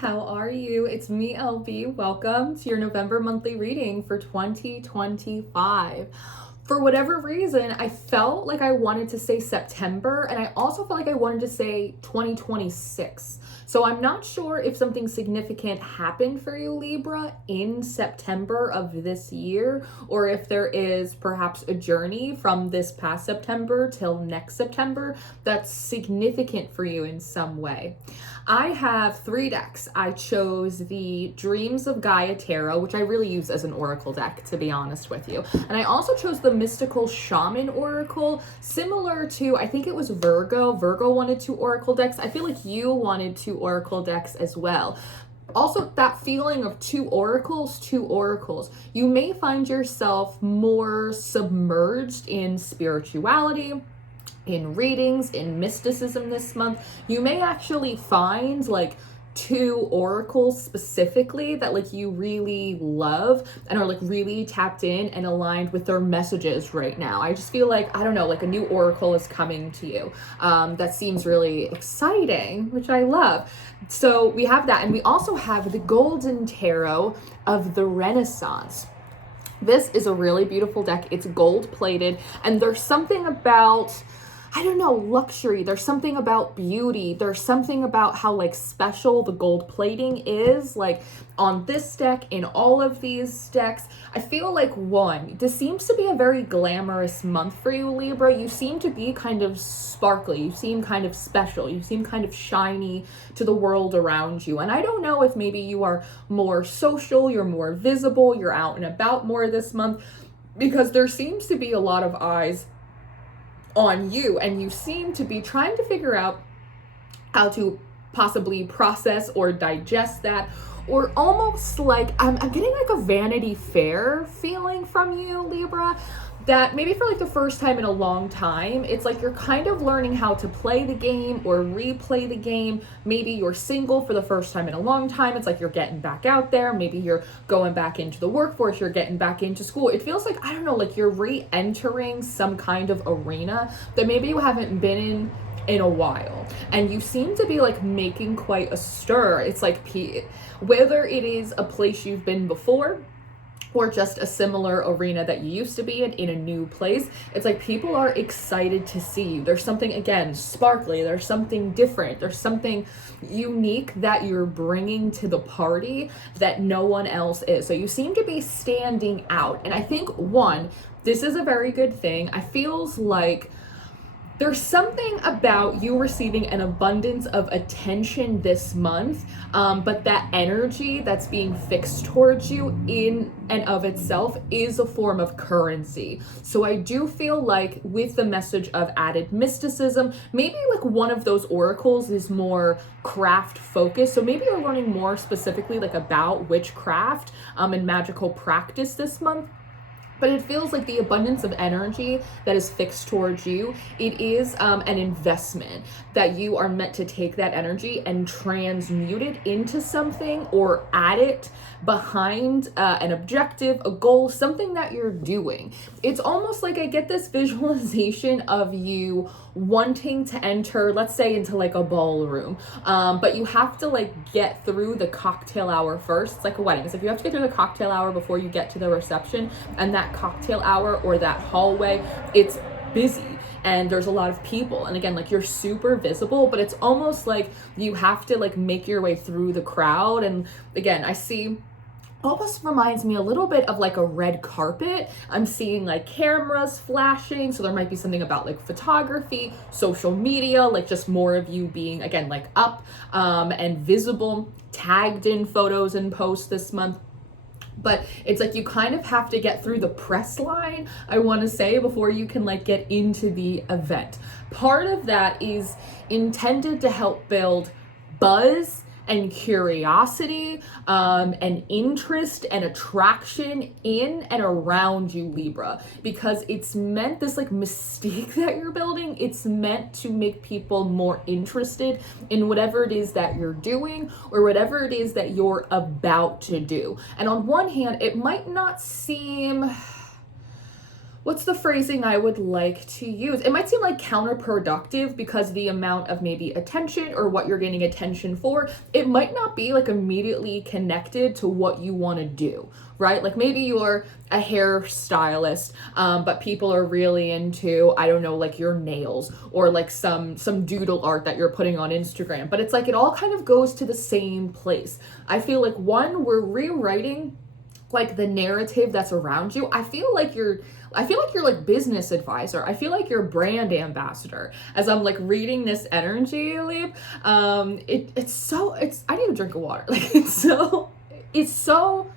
How are you? It's me, LB. Welcome to your November monthly reading for 2025. For whatever reason, I felt like I wanted to say September, and I also felt like I wanted to say 2026. So I'm not sure if something significant happened for you, Libra, in September of this year, or if there is perhaps a journey from this past September till next September that's significant for you in some way. I have 3 decks. I chose the Dreams of Gaia Tarot, which I really use as an oracle deck, to be honest with you. And I also chose the Mystical Shaman Oracle, similar to, I think it was Virgo. Virgo wanted 2 oracle decks. I feel like you wanted 2 oracle decks as well. Also, that feeling of 2 oracles. You may find yourself more submerged in spirituality, in readings, in mysticism this month. You may actually find like 2 oracles specifically that like you really love and are like really tapped in and aligned with their messages right now. I just feel like, I don't know, like a new oracle is coming to you. That seems really exciting, which I love. So we have that, and we also have the Golden Tarot of the Renaissance. This is a really beautiful deck. It's gold plated, and there's something about, I don't know, luxury. There's something about beauty. There's something about how like special the gold plating is, like on this deck, in all of these decks. I feel like, one, this seems to be a very glamorous month for you, Libra. You seem to be kind of sparkly. You seem kind of special. You seem kind of shiny to the world around you. And I don't know if maybe you are more social, you're more visible, you're out and about more this month, because there seems to be a lot of eyes on you, and you seem to be trying to figure out how to possibly process or digest that, or almost like I'm getting like a Vanity Fair feeling from you, Libra, that maybe for like the first time in a long time, it's like you're kind of learning how to play the game or replay the game. Maybe you're single for the first time in a long time. It's like you're getting back out there. Maybe you're going back into the workforce. You're getting back into school. It feels like, I don't know, like you're re-entering some kind of arena that maybe you haven't been in a while, and you seem to be like making quite a stir. It's like whether it is a place you've been before or just a similar arena that you used to be in a new place, it's like people are excited to see you. There's something, again, sparkly. There's something different. There's something unique that you're bringing to the party that no one else is. So you seem to be standing out. And I think, one, this is a very good thing. I feels like there's something about you receiving an abundance of attention this month, but that energy that's being fixed towards you in and of itself is a form of currency. So I do feel like with the message of added mysticism, maybe like one of those oracles is more craft focused. So maybe you're learning more specifically like about witchcraft and magical practice this month. But it feels like the abundance of energy that is fixed towards you, it is an investment that you are meant to take that energy and transmute it into something or add it behind an objective, a goal, something that you're doing. It's almost like I get this visualization of you wanting to enter, let's say, into like a ballroom, but you have to like get through the cocktail hour first. It's like a wedding. It's like you have to get through the cocktail hour before you get to the reception, and that cocktail hour or that hallway, it's busy and there's a lot of people, and again, like you're super visible, but it's almost like you have to like make your way through the crowd. And again, I see, almost reminds me a little bit of like a red carpet. I'm seeing like cameras flashing, so there might be something about like photography, social media, like just more of you being, again, like up and visible, tagged in photos and posts this month. But it's like you kind of have to get through the press line, I want to say, before you can like get into the event. Part of that is intended to help build buzz and curiosity and interest and attraction in and around you, Libra, because it's meant, this like mystique that you're building, it's meant to make people more interested in whatever it is that you're doing or whatever it is that you're about to do. And on one hand, it might not seem, what's the phrasing I would like to use? It might seem like counterproductive because the amount of maybe attention or what you're getting attention for, it might not be like immediately connected to what you want to do, right? Like maybe you're a hairstylist, but people are really into, I don't know, like your nails or like some doodle art that you're putting on Instagram. But it's like it all kind of goes to the same place. I feel like one, we're rewriting like the narrative that's around you. I feel like you're like business advisor. I feel like you're brand ambassador as I'm like reading this energy, Leap. I need to drink of water. Like it's so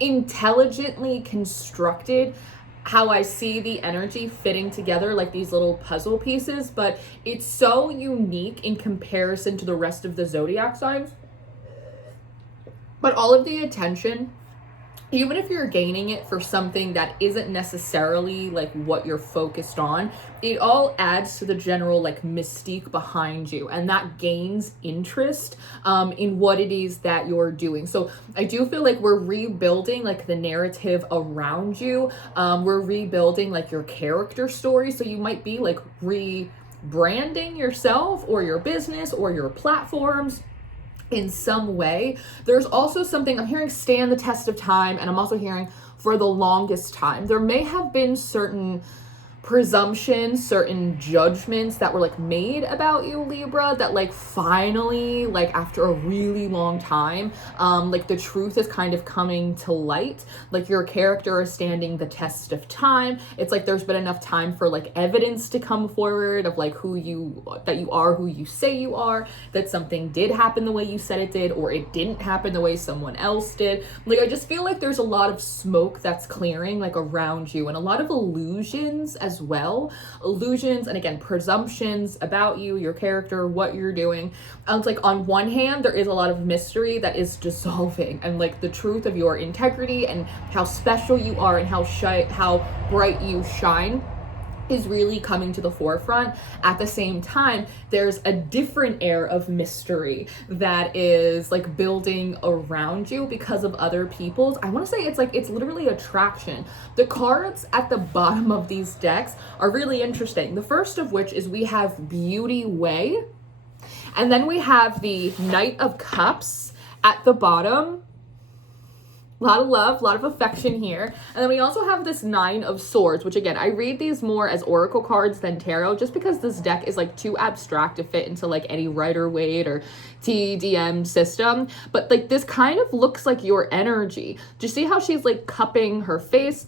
intelligently constructed how I see the energy fitting together like these little puzzle pieces, but it's so unique in comparison to the rest of the zodiac signs. But all of the attention, even if you're gaining it for something that isn't necessarily like what you're focused on, it all adds to the general like mystique behind you, and that gains interest in what it is that you're doing. So I do feel like we're rebuilding like the narrative around you. We're rebuilding like your character story. So you might be like rebranding yourself or your business or your platforms in some way. There's also something I'm hearing, stand the test of time, and I'm also hearing for the longest time. There may have been certain presumptions, certain judgments that were like made about you, Libra, that like finally, like after a really long time, like the truth is kind of coming to light. Like your character is standing the test of time. It's like there's been enough time for like evidence to come forward of like that you are who you say you are, that something did happen the way you said it did, or it didn't happen the way someone else did. Like I just feel like there's a lot of smoke that's clearing like around you, and a lot of illusions as well. Illusions and again, presumptions about you, your character, what you're doing. It's like on one hand, there is a lot of mystery that is dissolving, and like the truth of your integrity and how special you are and how bright you shine is really coming to the forefront. At the same time, there's a different air of mystery that is like building around you because of other people's. I want to say it's literally attraction. The cards at the bottom of these decks are really interesting. The first of which is we have Beauty Way, and then we have the Knight of Cups at the bottom. A lot of love, a lot of affection here. And then we also have this Nine of Swords, which again, I read these more as oracle cards than tarot, just because this deck is like too abstract to fit into like any Rider-Waite or TDM system. But like this kind of looks like your energy. Do you see how she's like cupping her face?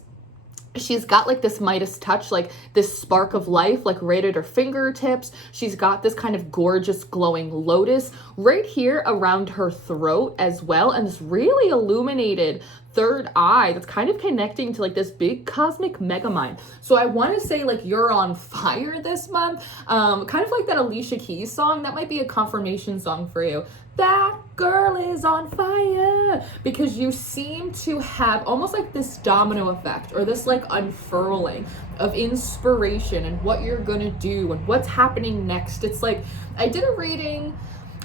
She's got like this Midas touch, like this spark of life, like right at her fingertips. She's got this kind of gorgeous glowing lotus right here around her throat as well. And this really illuminated third eye that's kind of connecting to like this big cosmic megamind. So I want to say like you're on fire this month. Kind of like that Alicia Keys song. That might be a confirmation song for you. That girl is on fire, because you seem to have almost like this domino effect or this like unfurling of inspiration and what you're gonna do and what's happening next. It's like I did a reading,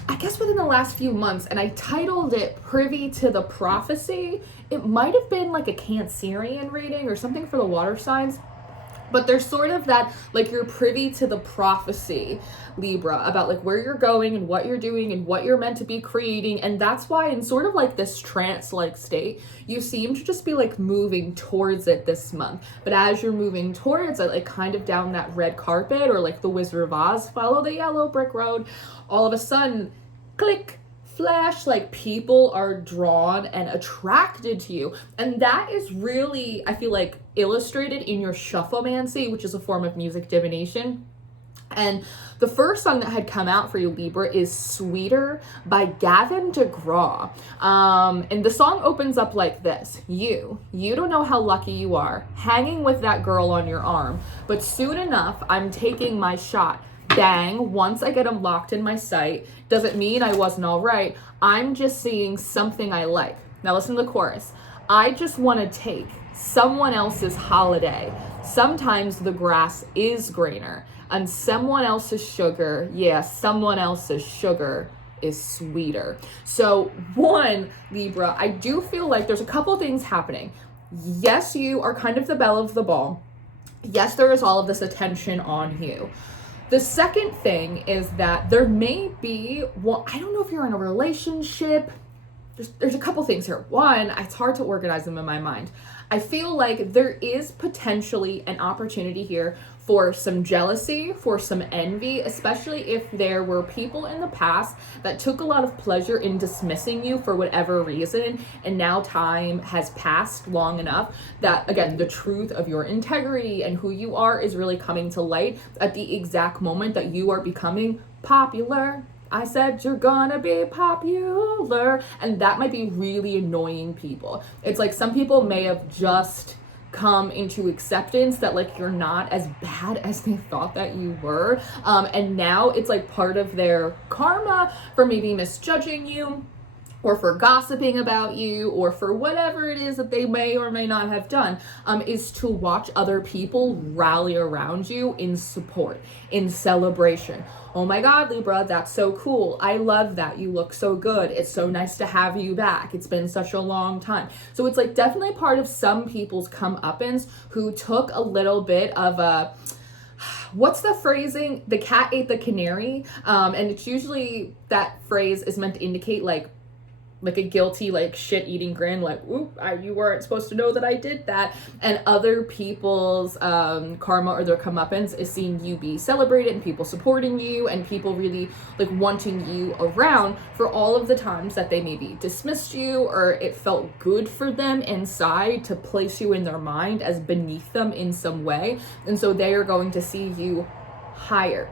I guess within the last few months, and I titled it Privy to the Prophecy. It might have been like a Cancerian reading or something for the water signs. But there's sort of that, like you're privy to the prophecy, Libra, about like where you're going and what you're doing and what you're meant to be creating. And that's why in sort of like this trance-like state, you seem to just be like moving towards it this month. But as you're moving towards it, like kind of down that red carpet or like the Wizard of Oz, follow the yellow brick road, all of a sudden, click, flash, like people are drawn and attracted to you. And that is really, I feel like, illustrated in your shufflemancy, which is a form of music divination. And the first song that had come out for you, Libra, is Sweeter by Gavin DeGraw. And the song opens up like this. You don't know how lucky you are, hanging with that girl on your arm. But soon enough, I'm taking my shot. Dang, once I get them locked in my sight, doesn't mean I wasn't all right. I'm just seeing something I like. Now listen to the chorus. I just want to take someone else's holiday. Sometimes the grass is greener, and someone else's sugar, yeah, someone else's sugar is sweeter. So one, Libra, I do feel like there's a couple things happening. Yes, you are kind of the belle of the ball. yes, there is all of this attention on you. The second thing is that there may be, well, I don't know if you're in a relationship. There's a couple things here. One, it's hard to organize them in my mind. I feel like there is potentially an opportunity here for some jealousy, for some envy, especially if there were people in the past that took a lot of pleasure in dismissing you for whatever reason, and now time has passed long enough that, again, the truth of your integrity and who you are is really coming to light at the exact moment that you are becoming popular. I said you're gonna be popular, and that might be really annoying people. It's like some people may have just come into acceptance that like you're not as bad as they thought that you were, and now it's like part of their karma for maybe misjudging you, or for gossiping about you, or for whatever it is that they may or may not have done, is to watch other people rally around you in support, in celebration. Oh my God, Libra, that's so cool. I love that. You look so good. It's so nice to have you back. It's been such a long time. So it's like definitely part of some people's comeuppance who took a little bit of a, what's the phrasing? The cat ate the canary. And it's usually, that phrase is meant to indicate like a guilty, like shit eating grin, like, oop, you weren't supposed to know that I did that. And other people's karma or their comeuppance is seeing you be celebrated and people supporting you and people really like wanting you around for all of the times that they maybe dismissed you, or it felt good for them inside to place you in their mind as beneath them in some way. And so they are going to see you higher.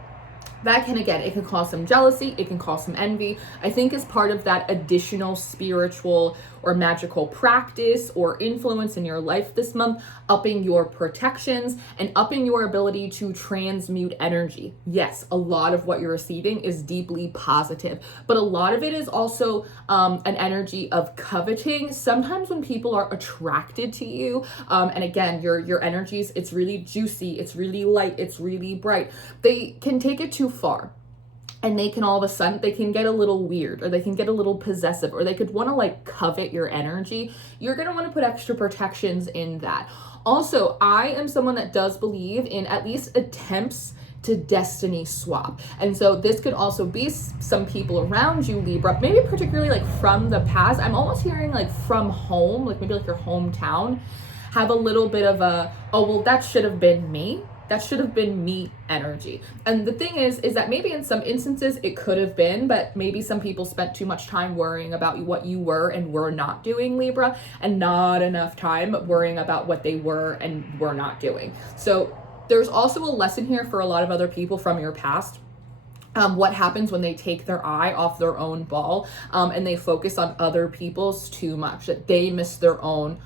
That can, again, it can cause some jealousy, it can cause some envy. I think as part of that additional spiritual or magical practice or influence in your life this month, upping your protections and upping your ability to transmute energy. Yes, a lot of what you're receiving is deeply positive, but a lot of it is also an energy of coveting. Sometimes when people are attracted to you, and again, your energies, it's really juicy, it's really light, it's really bright, they can take it too far. And they can all of a sudden, they can get a little weird, or they can get a little possessive, or they could want to like covet your energy. You're going to want to put extra protections in that. Also, I am someone that does believe in at least attempts to destiny swap. And so this could also be some people around you, Libra, maybe particularly like from the past. I'm almost hearing like from home, like maybe like your hometown, have a little bit of a, oh, well, that should have been me. That should have been me energy. And the thing is that maybe in some instances it could have been, but maybe some people spent too much time worrying about what you were and were not doing, Libra, and not enough time worrying about what they were and were not doing. So there's also a lesson here for a lot of other people from your past. What happens when they take their eye off their own ball, and they focus on other people's too much, that they miss their own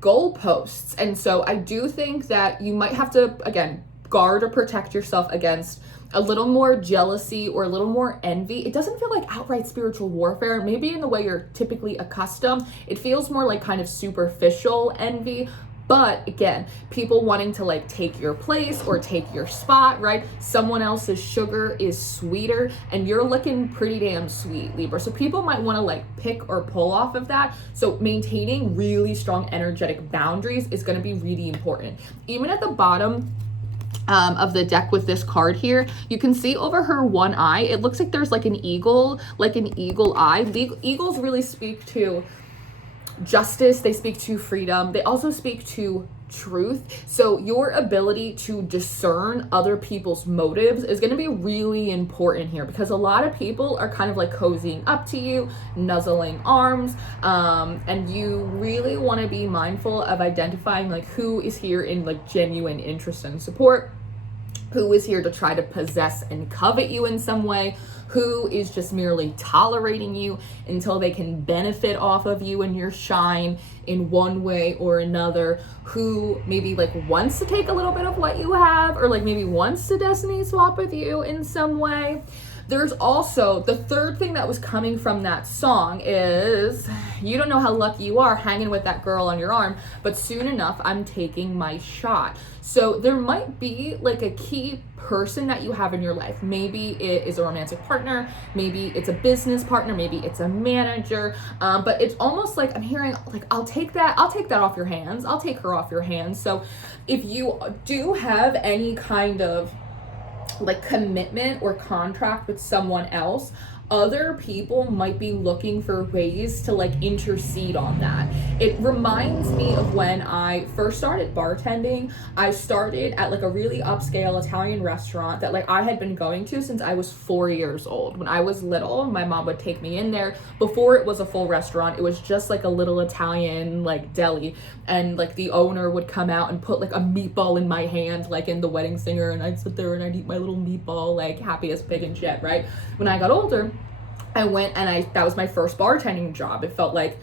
goalposts. And so I do think that you might have to, again, guard or protect yourself against a little more jealousy or a little more envy. It doesn't feel like outright spiritual warfare, maybe in the way you're typically accustomed. It feels more like kind of superficial envy. But again, people wanting to like take your place or take your spot, right? Someone else's sugar is sweeter and you're looking pretty damn sweet, Libra. So people might want to like pick or pull off of that. So maintaining really strong energetic boundaries is going to be really important. Even at the bottom of the deck with this card here, you can see over her one eye, it looks like there's like an eagle eye. Eagles really speak to justice, they speak to freedom, they also speak to truth. So your ability to discern other people's motives is going to be really important here, because a lot of people are kind of like cozying up to you, nuzzling arms, and you really want to be mindful of identifying like who is here in like genuine interest and support, who is here to try to possess and covet you in some way, who is just merely tolerating you until they can benefit off of you and your shine in one way or another, who maybe like wants to take a little bit of what you have, or like maybe wants to destiny swap with you in some way. There's also the third thing that was coming from that song is you don't know how lucky you are hanging with that girl on your arm, but soon enough I'm taking my shot. So there might be like a key person that you have in your life. Maybe it is a romantic partner, maybe it's a business partner, maybe it's a manager, but it's almost like I'm hearing like I'll take that off your hands, I'll take her off your hands. So if you do have any kind of like commitment or contract with someone else, other people might be looking for ways to like intercede on that. It reminds me of when I first started bartending. I started at like a really upscale Italian restaurant that like I had been going to since I was 4 years old. When I was little, my mom would take me in there. Before it was a full restaurant, it was just like a little Italian like deli, and like the owner would come out and put like a meatball in my hand like in The Wedding Singer, and I'd sit there and I'd eat my little meatball like happy as pig and shit, right? When I got older, I went and that was my first bartending job. It felt like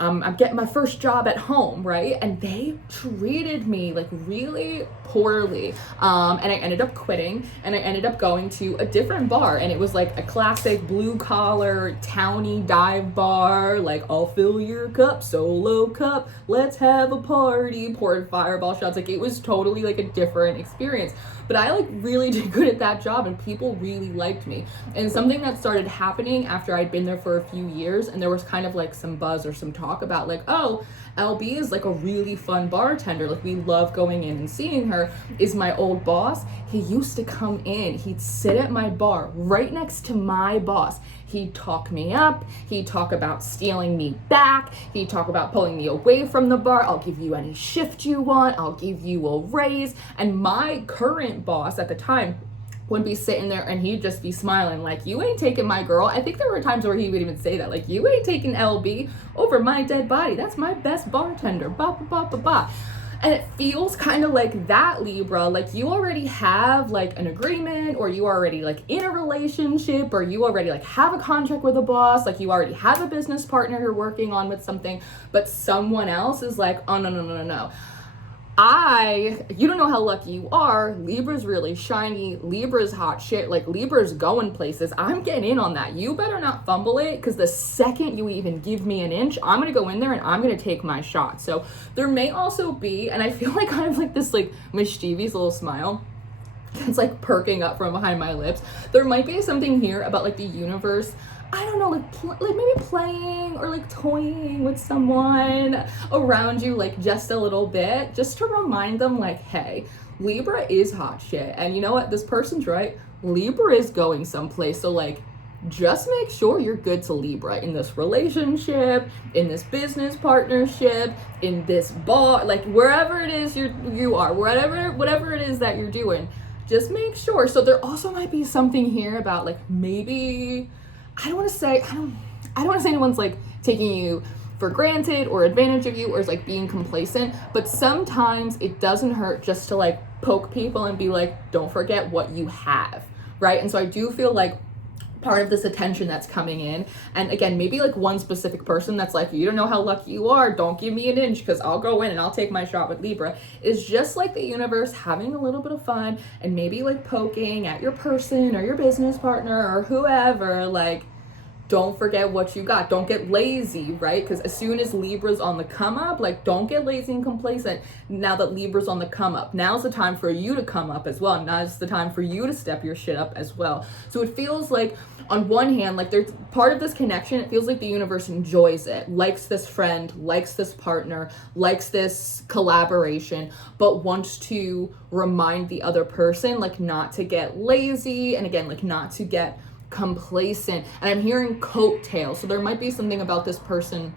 I'm getting my first job at home, right? And they treated me like really poorly. And I ended up quitting, and I ended up going to a different bar, and it was like a classic blue collar towny dive bar, like I'll fill your cup, solo cup, let's have a party, poured fireball shots. Like it was totally like a different experience. But I like really did good at that job, and people really liked me. And something that started happening after I'd been there for a few years, and there was kind of like some buzz or some talk about like, oh, LB is like a really fun bartender, like we love going in and seeing her, is my old boss. He used to come in, he'd sit at my bar right next to my boss. He'd talk me up, he'd talk about stealing me back, he'd talk about pulling me away from the bar. I'll give you any shift you want, I'll give you a raise. And my current boss at the time would be sitting there and he'd just be smiling like, you ain't taking my girl. I think there were times where he would even say that, like, you ain't taking LB over my dead body. That's my best bartender, ba ba ba ba ba. And it feels kind of like that, Libra, like you already have like an agreement, or you already like in a relationship, or you already like have a contract with a boss, like you already have a business partner you're working on with something, but someone else is like, oh no. You don't know how lucky you are. Libra's really shiny. Libra's hot shit. Like Libra's going places. I'm getting in on that. You better not fumble it, because the second you even give me an inch, I'm going to go in there and I'm going to take my shot. So there may also be, and I feel like kind of like this like mischievous little smile that's like perking up from behind my lips. There might be something here about like the universe, I don't know, like maybe playing or like toying with someone around you, like just a little bit, just to remind them like, hey, Libra is hot shit. And you know what? This person's right. Libra is going someplace. So like, just make sure you're good to Libra in this relationship, in this business partnership, in this bar, like wherever it is you are, whatever it is that you're doing, just make sure. So there also might be something here about like maybe, I don't want to say anyone's like taking you for granted or advantage of you or is like being complacent, but sometimes it doesn't hurt just to like poke people and be like, don't forget what you have, right? And so I do feel like part of this attention that's coming in, and again, maybe like one specific person that's like, you don't know how lucky you are, don't give me an inch because I'll go in and I'll take my shot with Libra, is just like the universe having a little bit of fun and maybe like poking at your person or your business partner or whoever, like, don't forget what you got. Don't get lazy, right? Because as soon as Libra's on the come up, like don't get lazy and complacent. Now that Libra's on the come up, now's the time for you to come up as well. Now's the time for you to step your shit up as well. So it feels like on one hand, like there's part of this connection, it feels like the universe enjoys it, likes this friend, likes this partner, likes this collaboration, but wants to remind the other person like not to get lazy, and again, like not to get complacent. And I'm hearing coattails, so there might be something about this person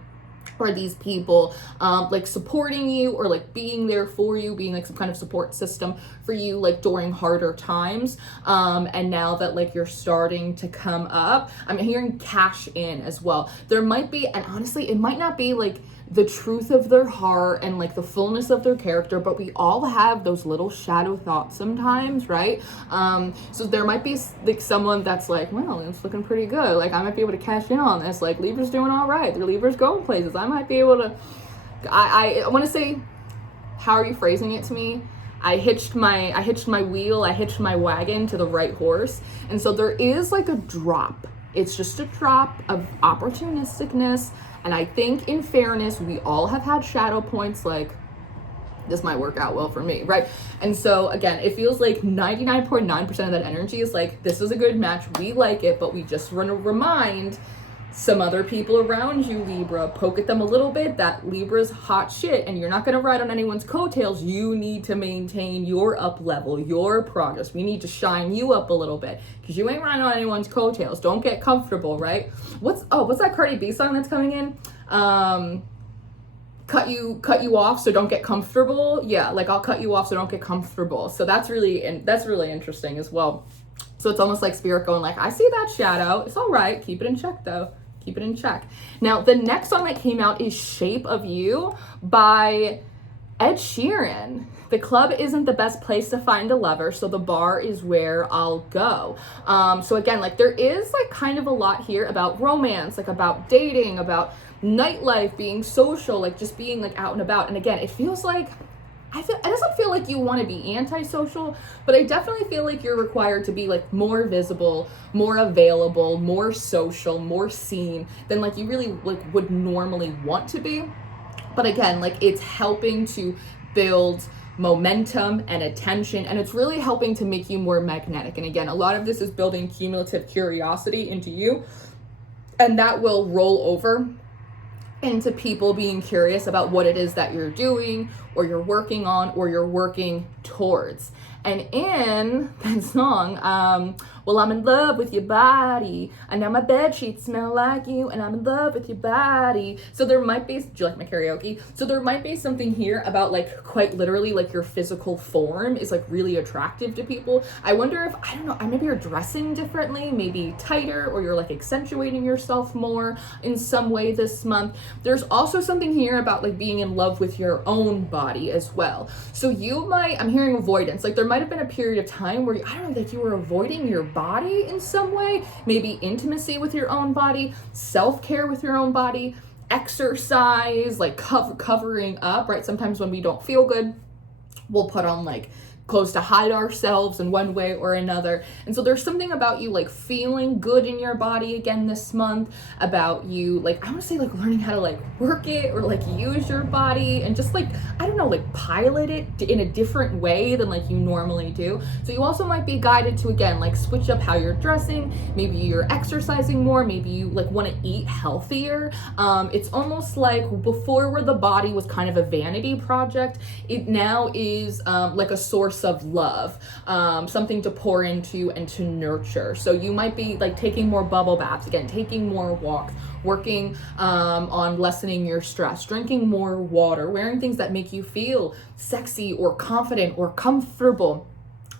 or these people like supporting you or like being there for you, being like some kind of support system for you like during harder times, and now that like you're starting to come up, I'm hearing cash in as well. There might be, and honestly it might not be like the truth of their heart and like the fullness of their character, but we all have those little shadow thoughts sometimes, right? So there might be like someone that's like, well, it's looking pretty good, like I might be able to cash in on this, like Libra's doing all right, their Libra's going places, I might be able to, I want to say, how are you phrasing it to me? I hitched my wheel, I hitched my wagon to the right horse. And so there is like a drop. It's just a drop of opportunisticness. And I think in fairness, we all have had shadow points like, this might work out well for me, right? And so again, it feels like 99.9% of that energy is like, this is a good match, we like it, but we just want to remind some other people around you, Libra, poke at them a little bit, that Libra's hot shit, and you're not going to ride on anyone's coattails. You need to maintain your up level, your progress. We need to shine you up a little bit, because you ain't riding on anyone's coattails. Don't get comfortable, right? What's that Cardi B song that's coming in? Cut you off so don't get comfortable. Yeah, like I'll cut you off so don't get comfortable. So that's really interesting as well. So it's almost like spirit going like, I see that shadow. It's all right. Keep it in check though. Keep it in check. Now, the next song that came out is Shape of You by Ed Sheeran. The club isn't the best place to find a lover, so the bar is where I'll go. So again, like there is like kind of a lot here about romance, like about dating, about nightlife, being social, like just being like out and about. And again, it feels like, it doesn't feel like you want to be antisocial, but I definitely feel like you're required to be like more visible, more available, more social, more seen than like you really like would normally want to be. But again, like it's helping to build momentum and attention, and it's really helping to make you more magnetic. And again, a lot of this is building cumulative curiosity into you, and that will roll over into people being curious about what it is that you're doing or you're working on or you're working towards. And in that song, well, I'm in love with your body, and now my bed sheets smell like you, and I'm in love with your body. So there might be, do you like my karaoke? So there might be something here about like quite literally like your physical form is like really attractive to people. I wonder if, I don't know, maybe you're dressing differently, maybe tighter, or you're like accentuating yourself more in some way this month. There's also something here about like being in love with your own body as well. So you might, I'm hearing avoidance, like there might have been a period of time where I don't know, that you were avoiding your body in some way, maybe intimacy with your own body, self-care with your own body, exercise, like covering up, right? Sometimes when we don't feel good, we'll put on like clothes to hide ourselves in one way or another. And so there's something about you like feeling good in your body again this month, about you like, I want to say like learning how to like work it or like use your body and just like, I don't know, like pilot it in a different way than like you normally do. So you also might be guided to, again, like switch up how you're dressing. Maybe you're exercising more. Maybe you like want to eat healthier. It's almost like before, where the body was kind of a vanity project, it now is like a source of love, something to pour into and to nurture. So you might be like taking more bubble baths, again, taking more walks, working on lessening your stress, drinking more water, wearing things that make you feel sexy or confident or comfortable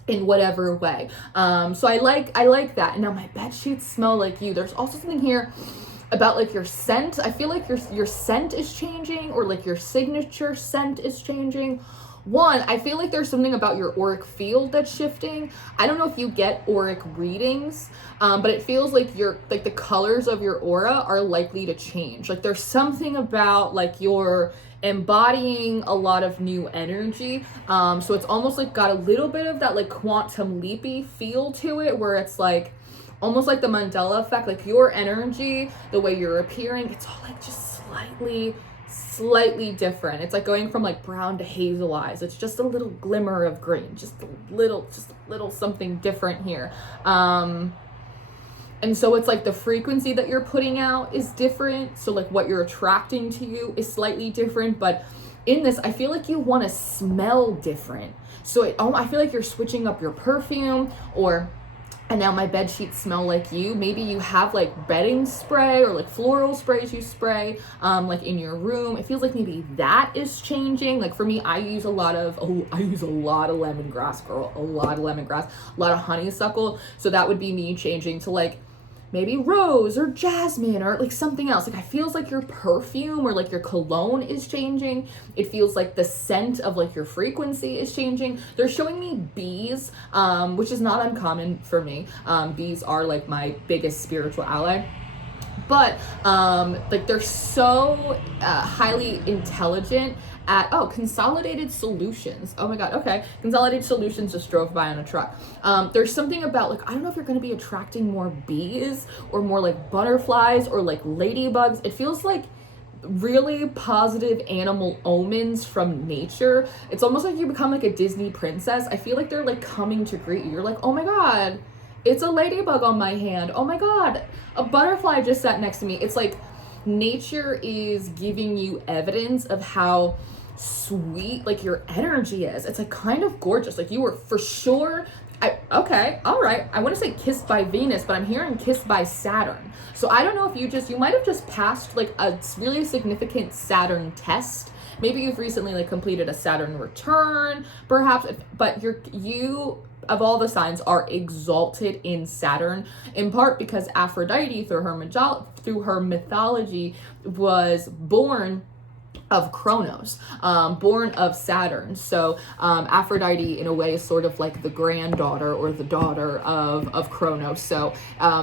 in whatever way. So I like that. And now my bed sheets smell like you. There's also something here about like your scent. I feel like your scent is changing, or like your signature scent is changing. One, I feel like there's something about your auric field that's shifting. I don't know if you get auric readings, but it feels like like the colors of your aura are likely to change. Like there's something about like you're embodying a lot of new energy. So it's almost like got a little bit of that like quantum leapy feel to it, where it's like almost like the Mandela effect, like your energy, the way you're appearing, it's all like just slightly different. It's like going from like brown to hazel eyes. It's just a little glimmer of green, just a little something different here. And so it's like the frequency that you're putting out is different. So like what you're attracting to you is slightly different. But in this, I feel like you want to smell different. So I feel like you're switching up your perfume, and now my bed sheets smell like you. Maybe you have like bedding spray or like floral sprays you spray like in your room. It feels like maybe that is changing. Like for me, I use a lot of lemongrass, girl. A lot of lemongrass, a lot of honeysuckle. So that would be me changing to like maybe rose or jasmine or like something else. Like it feels like your perfume or like your cologne is changing. It feels like the scent of like your frequency is changing. They're showing me bees, which is not uncommon for me. Bees are like my biggest spiritual ally. But like they're so highly intelligent at Consolidated Solutions. Oh my god, okay. Consolidated Solutions just drove by on a truck. There's something about like, I don't know if you're going to be attracting more bees or more like butterflies or like ladybugs. It feels like really positive animal omens from nature. It's almost like you become like a Disney princess. I feel like they're like coming to greet you. You're like, oh my god, it's a ladybug on my hand. Oh my god, a butterfly just sat next to me. It's like nature is giving you evidence of how sweet like your energy is. It's like kind of gorgeous. Like you were for sure okay, all right. I want to say kissed by Venus, but I'm hearing kissed by Saturn. So I don't know if you might have just passed like a really significant Saturn test. Maybe you've recently like completed a Saturn return, perhaps, but you of all the signs are exalted in Saturn, in part because Aphrodite through her mythology was born of Kronos, born of Saturn. So Aphrodite in a way is sort of like the granddaughter or the daughter of Kronos. So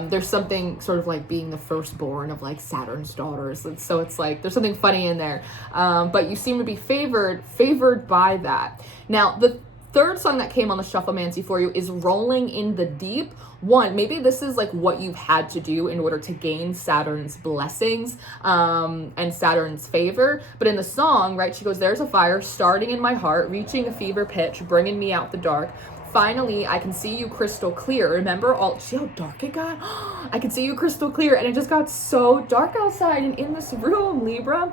there's something sort of like being the firstborn of like Saturn's daughters. And so it's like there's something funny in there. But you seem to be favored by that. Now the third song that came on the Shufflemancy for you is Rolling in the Deep. One, maybe this is like what you've had to do in order to gain Saturn's blessings and Saturn's favor. But in the song, right, she goes, there's a fire starting in my heart, reaching a fever pitch, bringing me out the dark. Finally, I can see you crystal clear. Remember see how dark it got? I can see you crystal clear. And it just got so dark outside and in this room, Libra.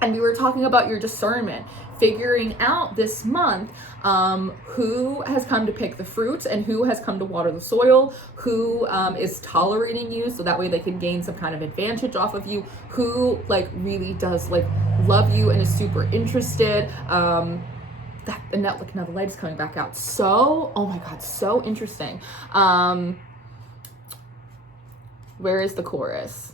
And we were talking about your discernment, figuring out this month who has come to pick the fruits and who has come to water the soil, who is tolerating you so that way they can gain some kind of advantage off of you, who like really does like love you and is super interested. And that like now the light is coming back out. So, oh my god, so interesting. Where is the chorus?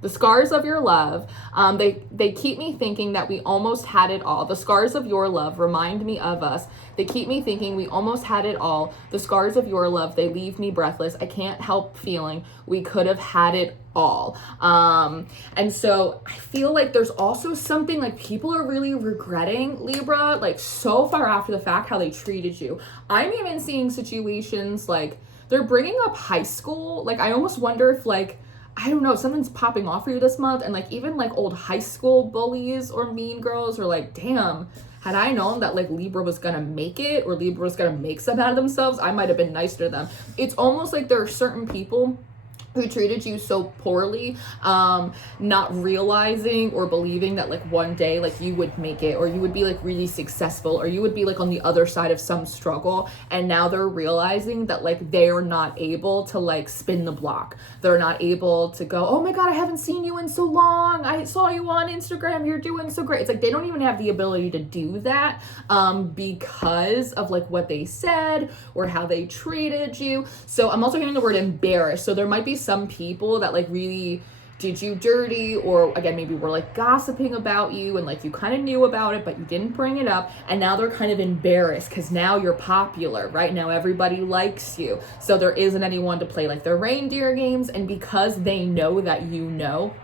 The scars of your love, they keep me thinking that we almost had it all. The scars of your love remind me of us. They keep me thinking we almost had it all. The scars of your love, they leave me breathless. I can't help feeling we could have had it all. And so I feel like there's also something like people are really regretting, Libra, like so far after the fact, how they treated you. I'm even seeing situations like they're bringing up high school. Like I almost wonder if like, I don't know, something's popping off for you this month. And like even like old high school bullies or mean girls are like, damn, had I known that like Libra was gonna make it or Libra was gonna make some out of themselves, I might have been nicer to them. It's almost like there are certain people who treated you so poorly, not realizing or believing that like one day like you would make it or you would be like really successful or you would be like on the other side of some struggle, and now they're realizing that like they're not able to like spin the block. They're not able to go, oh my god, I haven't seen you in so long, I saw you on Instagram, you're doing so great. It's like they don't even have the ability to do that because of like what they said or how they treated you. So I'm also hearing the word embarrassed. So there might be some people that like really did you dirty, or again maybe were like gossiping about you and like you kind of knew about it but you didn't bring it up, and now they're kind of embarrassed because now you're popular, right? Now everybody likes you, so there isn't anyone to play like their reindeer games. And because they know that you know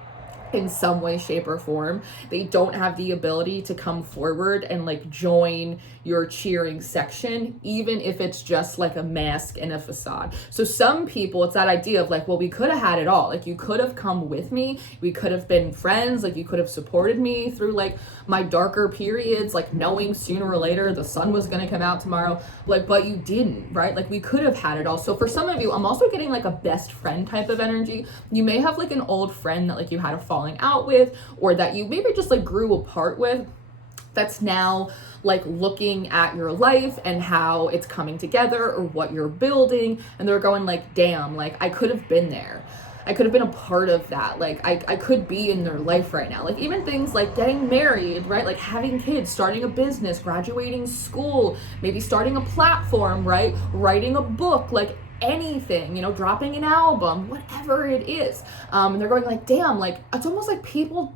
in some way, shape, or form, they don't have the ability to come forward and like join your cheering section, even if it's just like a mask and a facade. So some people, it's that idea of like, well, we could have had it all. Like you could have come with me, we could have been friends, like you could have supported me through like my darker periods, like knowing sooner or later the sun was going to come out tomorrow, like, but you didn't, right? Like we could have had it all. So for some of you, I'm also getting like a best friend type of energy. You may have like an old friend that like you had a falling out with, or that you maybe just like grew apart with, that's now like looking at your life and how it's coming together or what you're building, and they're going like, damn, like I could have been there. I could have been a part of that. Like I could be in their life right now. Like even things like getting married, right? Like having kids, starting a business, graduating school, maybe starting a platform, right? Writing a book, like anything, you know, dropping an album, whatever it is. And they're going like, damn, like it's almost like people,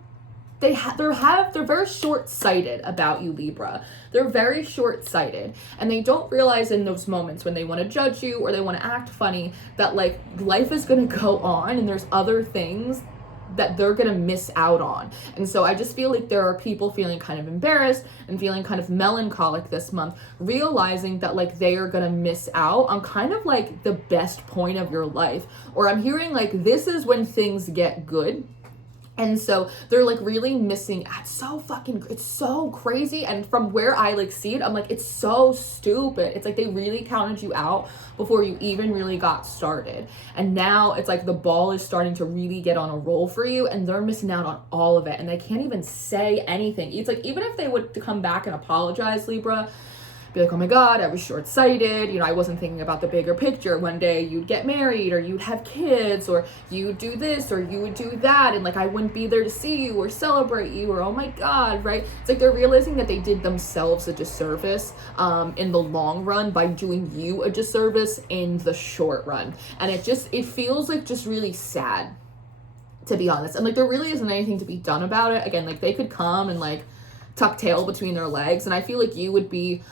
they're very short-sighted about you, Libra. They're very short-sighted, and they don't realize in those moments when they want to judge you or they want to act funny that like life is going to go on and there's other things that they're gonna miss out on. And so I just feel like there are people feeling kind of embarrassed and feeling kind of melancholic this month, realizing that like they are gonna miss out on kind of like the best point of your life. Or I'm hearing like this is when things get good. And so they're like really missing. It's so crazy. And from where I like see it, I'm like, it's so stupid. It's like they really counted you out before you even really got started. And now it's like the ball is starting to really get on a roll for you, and they're missing out on all of it. And they can't even say anything. It's like, even if they would come back and apologize, Libra, be like, oh my God, I was short-sighted. You know, I wasn't thinking about the bigger picture. One day you'd get married, or you'd have kids, or you would do this, or you would do that. And like, I wouldn't be there to see you or celebrate you, or, oh my God, right? It's like they're realizing that they did themselves a disservice in the long run by doing you a disservice in the short run. And it feels like just really sad, to be honest. And like, there really isn't anything to be done about it. Again, like they could come and like tuck tail between their legs. And I feel like you would be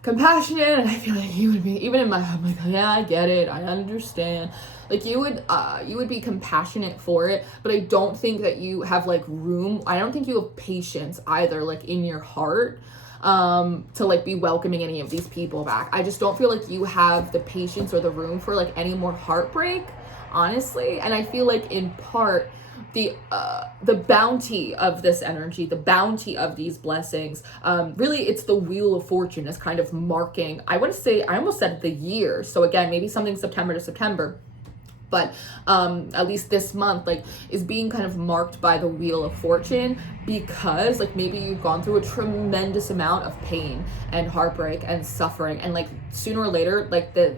compassionate, and I feel like you would be, even in my head, I'm like, yeah, I get it, I understand. Like you would be compassionate for it, but I don't think that you have like room. I don't think you have patience either, like in your heart, to like be welcoming any of these people back. I just don't feel like you have the patience or the room for like any more heartbreak, honestly. And I feel like in part, the bounty of this energy, the bounty of these blessings, really it's the Wheel of Fortune is kind of marking, I almost said the year. So again, maybe something September to September, but at least this month like is being kind of marked by the Wheel of Fortune, because like maybe you've gone through a tremendous amount of pain and heartbreak and suffering, and like sooner or later like the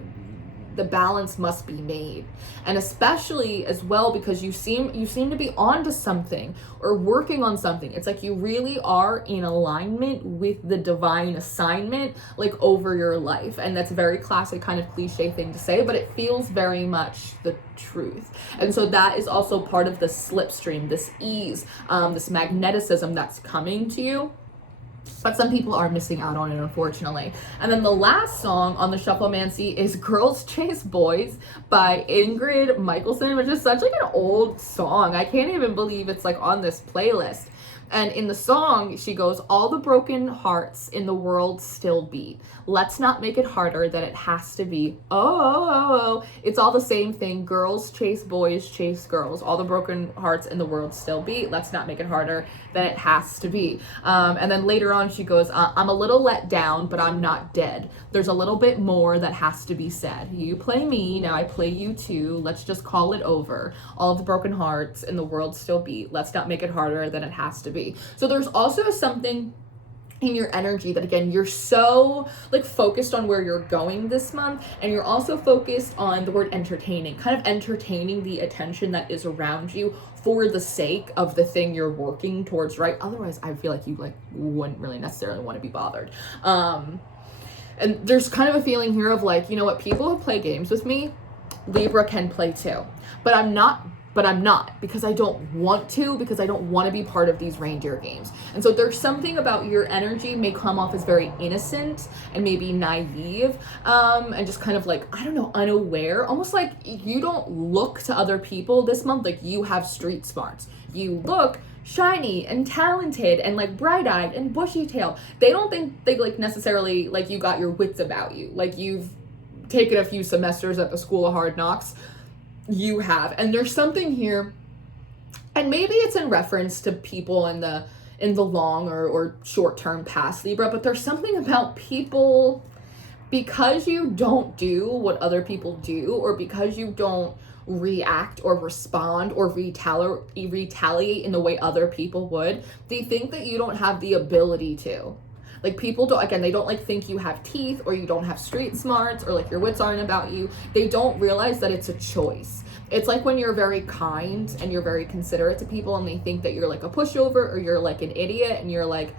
balance must be made. And especially as well because you seem to be onto something or working on something. It's like you really are in alignment with the divine assignment like over your life. And that's a very classic kind of cliche thing to say, but it feels very much the truth. And so that is also part of the slipstream, this ease, this magneticism that's coming to you. But some people are missing out on it, unfortunately. And then the last song on the Shufflemancy is Girls Chase Boys by Ingrid Michaelson, which is such like an old song. I can't even believe it's like on this playlist. And in the song, she goes, all the broken hearts in the world still beat. Let's not make it harder than it has to be. Oh. It's all the same thing. Girls chase boys, chase girls. All the broken hearts in the world still beat. Let's not make it harder than it has to be. And then later on, she goes, I'm a little let down, but I'm not dead. There's a little bit more that has to be said. You play me, now I play you too. Let's just call it over. All the broken hearts in the world still beat. Let's not make it harder than it has to be. So there's also something in your energy that, again, you're so like focused on where you're going this month, and you're also focused on the word entertaining, kind of entertaining the attention that is around you for the sake of the thing you're working towards, right? Otherwise, I feel like you like wouldn't really necessarily want to be bothered. And there's kind of a feeling here of like, you know what, people who play games with me, Libra can play too, but I'm not, because I don't want to, because I don't want to be part of these reindeer games. And so there's something about your energy may come off as very innocent and maybe naive, and just kind of like, I don't know, unaware, almost like you don't look to other people this month like you have street smarts. You look shiny and talented and like bright-eyed and bushy-tailed. They don't think they like necessarily like you got your wits about you, like you've taken a few semesters at the School of Hard Knocks. You have. And there's something here, and maybe it's in reference to people in the long or short-term past, Libra, but there's something about people, because you don't do what other people do, or because you don't react or respond or retaliate in the way other people would, they think that you don't have the ability to. Like people don't, again, they don't like think you have teeth or you don't have street smarts or like your wits aren't about you. They don't realize that it's a choice. It's like when you're very kind and you're very considerate to people and they think that you're like a pushover or you're like an idiot, and you're like,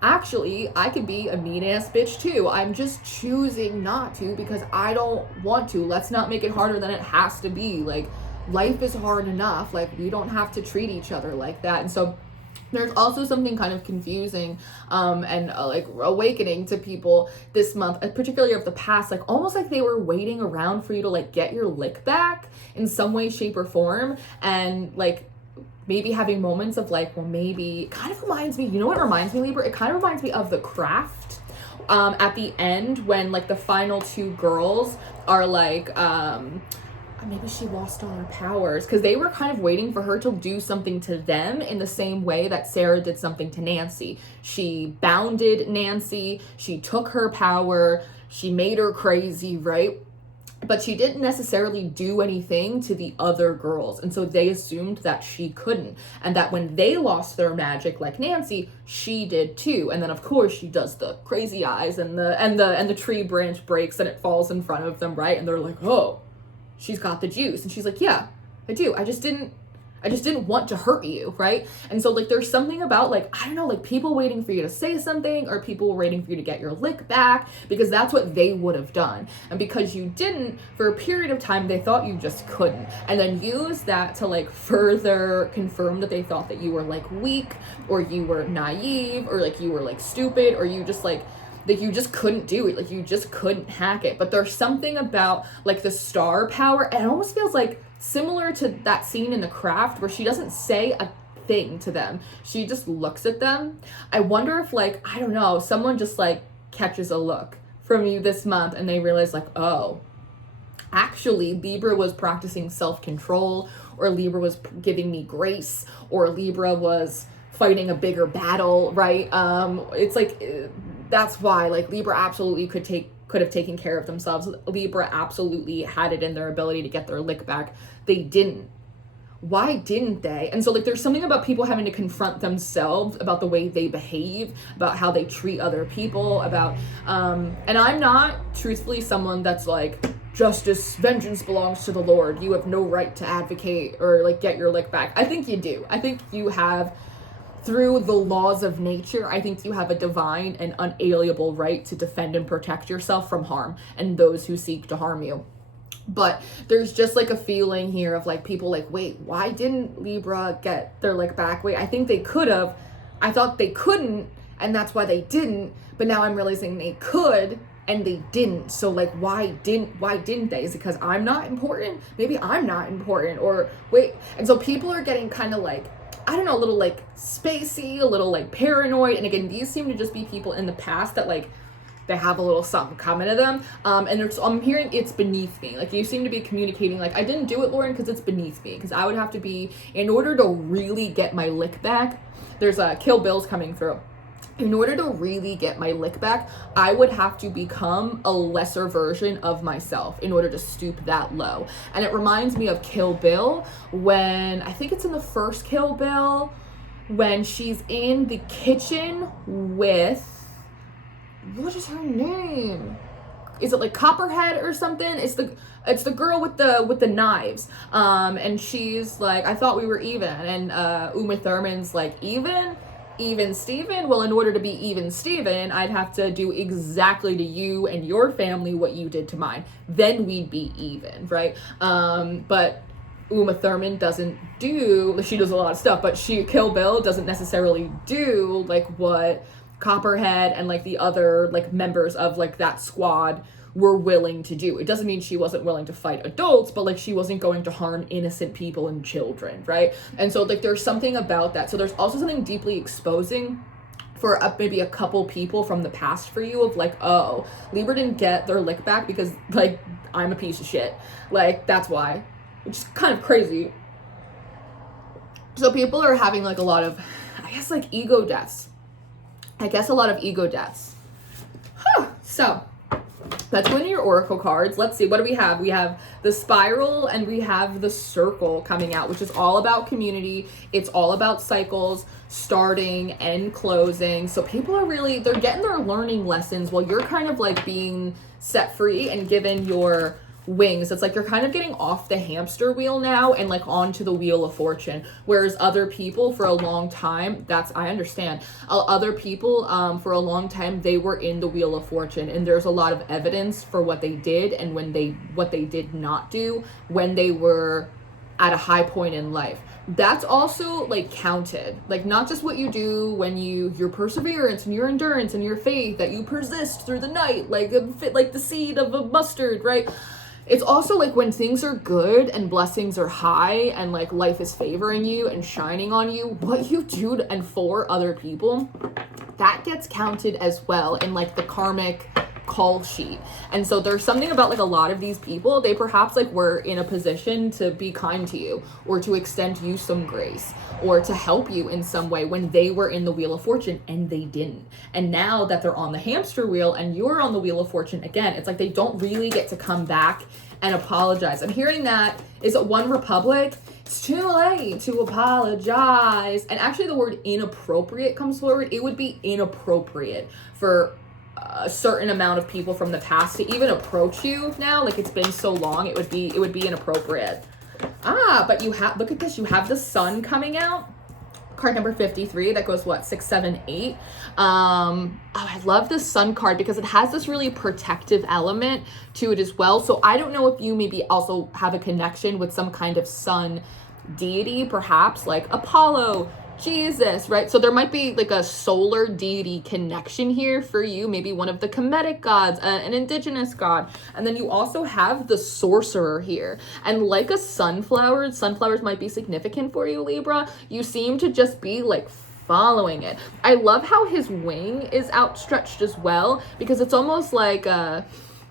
actually, I could be a mean ass bitch too. I'm just choosing not to because I don't want to. Let's not make it harder than it has to be. Like life is hard enough. Like we don't have to treat each other like that. And so there's also something kind of confusing and like awakening to people this month, particularly of the past, like almost like they were waiting around for you to like get your lick back in some way, shape, or form. And like maybe having moments of like, well, maybe, it kind of reminds me, you know what it reminds me, Libra? It kind of reminds me of The Craft. At the end, when like the final two girls are like, maybe she lost all her powers, because they were kind of waiting for her to do something to them in the same way that Sarah did something to Nancy. She bounded Nancy, she took her power, she made her crazy, right? But she didn't necessarily do anything to the other girls. And so they assumed that she couldn't. And that when they lost their magic like Nancy, she did too. And then of course she does the crazy eyes and the tree branch breaks and it falls in front of them, right? And they're like, oh, she's got the juice. And she's like, yeah, I do. I just didn't want to hurt you, right? And so like there's something about like, I don't know, like people waiting for you to say something, or people waiting for you to get your lick back, because that's what they would have done. And because you didn't, for a period of time, they thought you just couldn't. And then use that to like further confirm that they thought that you were like weak, or you were naive, or like you were like stupid, or you just like you just couldn't do it, like you just couldn't hack it. But there's something about like the star power, and it almost feels like similar to that scene in The Craft where she doesn't say a thing to them, she just looks at them. I wonder if like, I don't know, someone just like catches a look from you this month and they realize like, oh, actually Libra was practicing self-control, or Libra was giving me grace, or Libra was fighting a bigger battle, right? It's like, that's why like Libra absolutely could have taken care of themselves. Libra absolutely had it in their ability to get their lick back. They didn't. Why didn't they? And so like there's something about people having to confront themselves about the way they behave, about how they treat other people, about and I'm not truthfully someone that's like, justice, vengeance belongs to the Lord, you have no right to advocate or like get your lick back. I think you do. I think you have, through the laws of nature, I think you have a divine and unalienable right to defend and protect yourself from harm and those who seek to harm you. But there's just like a feeling here of like people like, wait, why didn't Libra get their lick back? Wait, I think they could have. I thought they couldn't, and that's why they didn't. But now I'm realizing they could and they didn't. So like, why didn't they? Is it because I'm not important? Maybe I'm not important, or wait. And so people are getting kind of like, I don't know, a little like spacey, a little like paranoid. And again, these seem to just be people in the past that like, they have a little something coming to them. And I'm hearing it's beneath me. Like you seem to be communicating like, I didn't do it, Lauren, because it's beneath me. Because I would have to be, in order to really get my lick back, there's a Kill Bill's coming through. In order to really get my lick back, I would have to become a lesser version of myself in order to stoop that low. And it reminds me of Kill Bill, when, I think it's in the first Kill Bill, when she's in the kitchen with, what is her name? Is it like Copperhead or something? It's the girl with the knives. And she's like, I thought we were even. And Uma Thurman's like, even Steven? Well, in order to be even Steven, I'd have to do exactly to you and your family what you did to mine. Then we'd be even, right? But Uma Thurman doesn't do, she does a lot of stuff, but Kill Bill doesn't necessarily do like what Copperhead and like the other like members of like that squad were willing to do. It doesn't mean she wasn't willing to fight adults, but like she wasn't going to harm innocent people and children, right? And so like there's something about that. So there's also something deeply exposing for maybe a couple people from the past for you of like, oh, Libra didn't get their lick back because like I'm a piece of shit. Like that's why, which is kind of crazy. So people are having like a lot of, I guess like ego deaths. A lot of ego deaths. So let's go into your oracle cards. Let's see, what do we have? We have the spiral and we have the circle coming out, which is all about community. It's all about cycles, starting and closing. So people are really, they're getting their learning lessons while you're kind of like being set free and given your wings. It's like you're kind of getting off the hamster wheel now and like onto the wheel of fortune, whereas other people for a long time, I understand, other people for a long time, they were in the wheel of fortune, and there's a lot of evidence for what they did and what they did not do when they were at a high point in life. That's also like counted, like not just what you do when your perseverance and your endurance and your faith, that you persist through the night like the seed of a mustard, right? it's also like when things are good and blessings are high and like life is favoring you and shining on you, what you do and for other people, that gets counted as well in like the karmic call sheet. And so there's something about like a lot of these people, they perhaps like were in a position to be kind to you or to extend you some grace or to help you in some way when they were in the Wheel of Fortune and they didn't. And now that they're on the hamster wheel and you're on the Wheel of Fortune again, it's like they don't really get to come back and apologize. I'm hearing that is One Republic. It's too late to apologize. And actually the word inappropriate comes forward. It would be inappropriate for a certain amount of people from the past to even approach you now. Like it's been so long, it would be inappropriate. But you have, look at this, you have the sun coming out. Card number 53, that goes what, 6, 7, 8. I love this sun card because it has this really protective element to it as well. So I don't know if you maybe also have a connection with some kind of sun deity, perhaps like Apollo, Jesus, right? So there might be like a solar deity connection here for you, maybe one of the Kemetic gods, an indigenous god. And then you also have the sorcerer here. And like a sunflower, sunflowers might be significant for you, Libra. You seem to just be like following it. I love how his wing is outstretched as well, because it's almost like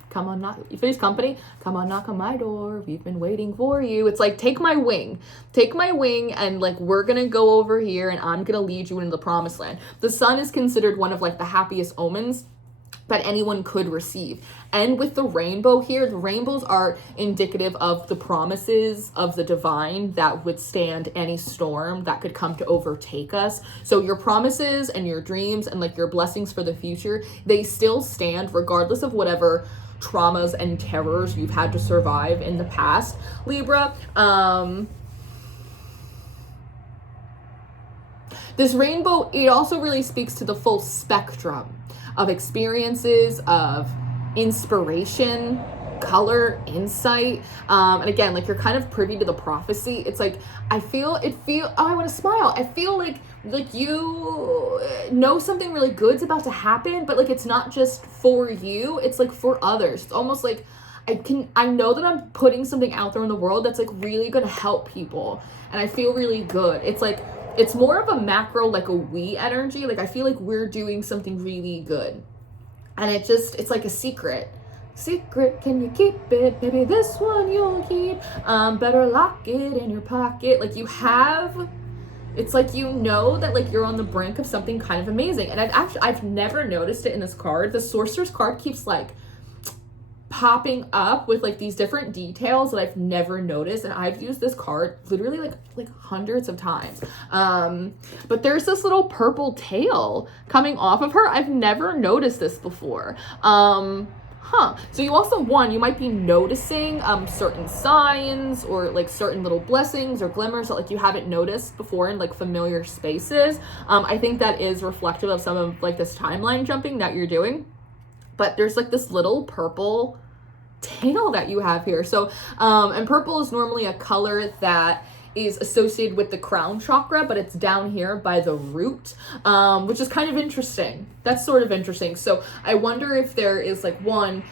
come on, knock, you finish company? Come on, knock on my door. We've been waiting for you. It's like, take my wing, and like, we're gonna go over here and I'm gonna lead you into the promised land. The sun is considered one of like the happiest omens that anyone could receive. And with the rainbow here, the rainbows are indicative of the promises of the divine that withstand any storm that could come to overtake us. So your promises and your dreams and like your blessings for the future, they still stand regardless of whatever traumas and terrors you've had to survive in the past, Libra. This rainbow, it also really speaks to the full spectrum of experiences, of inspiration, color, insight. And again, like you're kind of privy to the prophecy. It's like, I want to smile. I feel like you know something really good's about to happen, but like it's not just for you, it's like for others. It's almost like I know that I'm putting something out there in the world that's like really gonna help people, and I feel really good. It's like, it's more of a macro, like a we energy. Like I feel like we're doing something really good, and it's like a secret, can you keep it? Maybe this one you'll keep. Better lock it in your pocket. Like it's like, you know that like you're on the brink of something kind of amazing. And I've never noticed it in this card. The Sorcerer's card keeps like popping up with like these different details that I've never noticed, and I've used this card literally like hundreds of times. But there's this little purple tail coming off of her. I've never noticed this before. So you also, you might be noticing certain signs or like certain little blessings or glimmers that like you haven't noticed before in like familiar spaces. I think that is reflective of some of like this timeline jumping that you're doing. But there's like this little purple tail that you have here. So, and purple is normally a color that is associated with the crown chakra, but it's down here by the root, which is kind of interesting. That's sort of interesting. So I wonder if there is like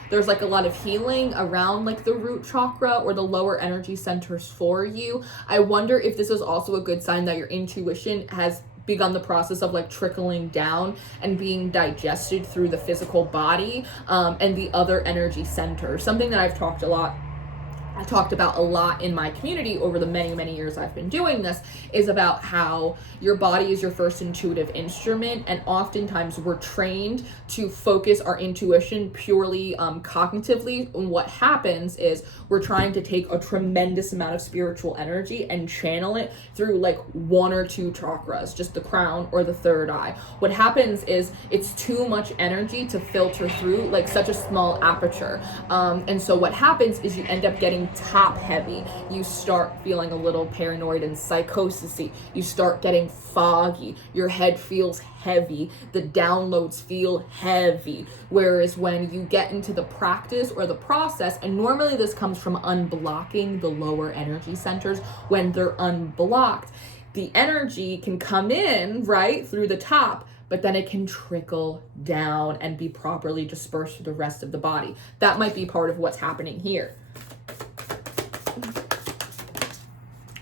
there's like a lot of healing around like the root chakra or the lower energy centers for you. I wonder if this is also a good sign that your intuition has begun the process of like trickling down and being digested through the physical body, and the other energy centers. Something that I've talked about a lot in my community over the many years I've been doing this is about how your body is your first intuitive instrument, and oftentimes we're trained to focus our intuition purely cognitively, and what happens is we're trying to take a tremendous amount of spiritual energy and channel it through like one or two chakras, just the crown or the third eye. What happens is it's too much energy to filter through like such a small aperture, and so what happens is you end up getting top heavy. You start feeling a little paranoid and psychosis-y. You start getting foggy. Your head feels heavy. The downloads feel heavy. Whereas when you get into the practice or the process, and normally this comes from unblocking the lower energy centers, when they're unblocked, the energy can come in right through the top, but then it can trickle down and be properly dispersed through the rest of the body. That might be part of what's happening here.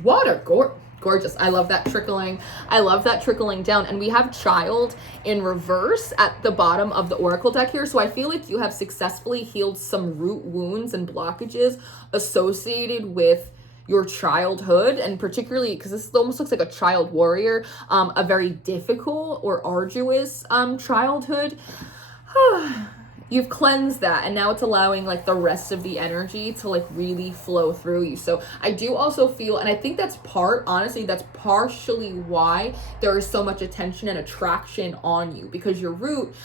water, gorgeous. I love that trickling. I love that trickling down. And we have child in reverse at the bottom of the oracle deck here. So I feel like you have successfully healed some root wounds and blockages associated with your childhood, and particularly because this almost looks like a child warrior, a very difficult or arduous childhood. You've cleansed that, and now it's allowing like the rest of the energy to like really flow through you. So I do also feel, and I think that's honestly, that's partially why there is so much attention and attraction on you, because your root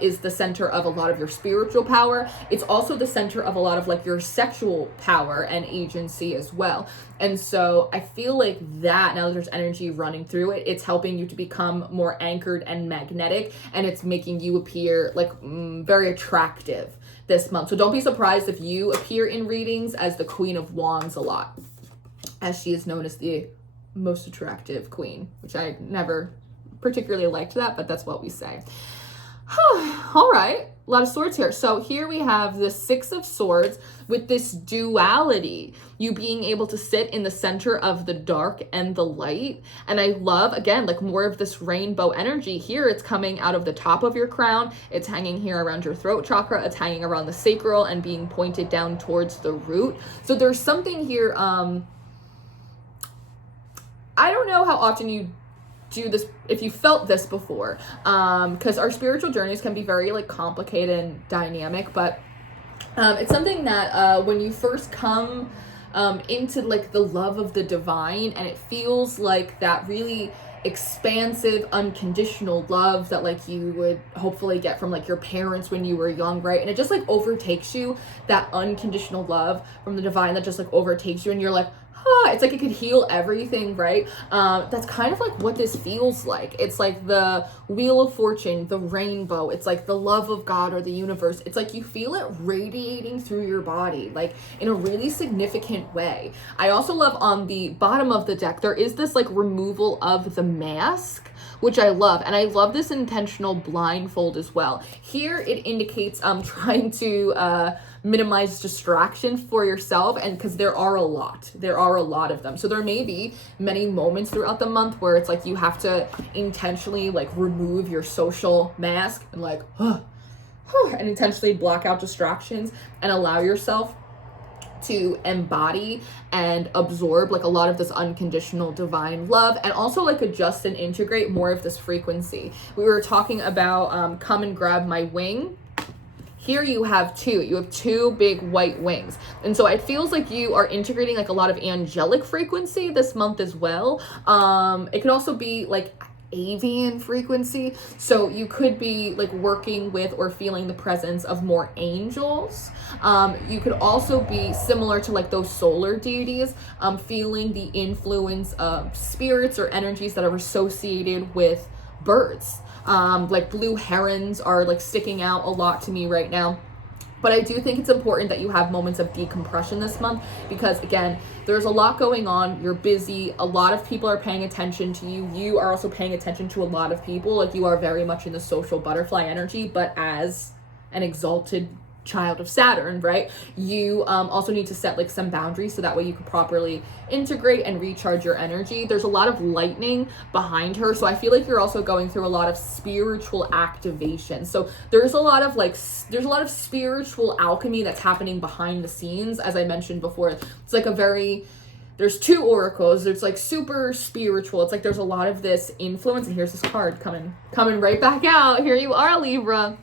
is the center of a lot of your spiritual power. It's also the center of a lot of like your sexual power and agency as well. And so I feel like that now that there's energy running through it, it's helping you to become more anchored and magnetic, and it's making you appear like very attractive this month. So don't be surprised if you appear in readings as the Queen of Wands a lot, as she is known as the most attractive queen, which I never particularly liked that, but that's what we say. All right, a lot of swords here. So here we have the Six of Swords with this duality, you being able to sit in the center of the dark and the light. And I love, again, like more of this rainbow energy here. It's coming out of the top of your crown. It's hanging here around your throat chakra. It's hanging around the sacral and being pointed down towards the root. So there's something here. I don't know how often you do this, if you felt this before, because our spiritual journeys can be very like complicated and dynamic, but it's something that when you first come into like the love of the divine, and it feels like that really expansive unconditional love that like you would hopefully get from like your parents when you were young, right? And it just like overtakes you, that unconditional love from the divine that just like overtakes you, and you're like, it's like it could heal everything, right? That's kind of like what this feels like. It's like the Wheel of Fortune, the rainbow. It's like the love of God or the universe. It's like you feel it radiating through your body, like in a really significant way. I also love on the bottom of the deck, there is this like removal of the mask, which I love. And I love this intentional blindfold as well. Here it indicates trying to minimize distraction for yourself, and because there are a lot of them. So there may be many moments throughout the month where it's like you have to intentionally like remove your social mask and like and intentionally block out distractions and allow yourself to embody and absorb like a lot of this unconditional divine love, and also like adjust and integrate more of this frequency. We were talking about come and grab my wing. Here you have two big white wings. And so it feels like you are integrating like a lot of angelic frequency this month as well. It could also be like avian frequency. So you could be like working with or feeling the presence of more angels. You could also be similar to like those solar deities, feeling the influence of spirits or energies that are associated with birds. Like blue herons are like sticking out a lot to me right now. But I do think it's important that you have moments of decompression this month, because again, there's a lot going on. You're busy. A lot of people are paying attention to you. You are also paying attention to a lot of people. Like you are very much in the social butterfly energy, but as an exalted child of Saturn, right? You also need to set like some boundaries so that way you can properly integrate and recharge your energy. There's a lot of lightning behind her, so I feel like you're also going through a lot of spiritual activation. So there's a lot of spiritual alchemy that's happening behind the scenes. As I mentioned before, it's like there's two oracles. It's like super spiritual. It's like there's a lot of this influence, and here's this card coming right back out. Here you are, Libra.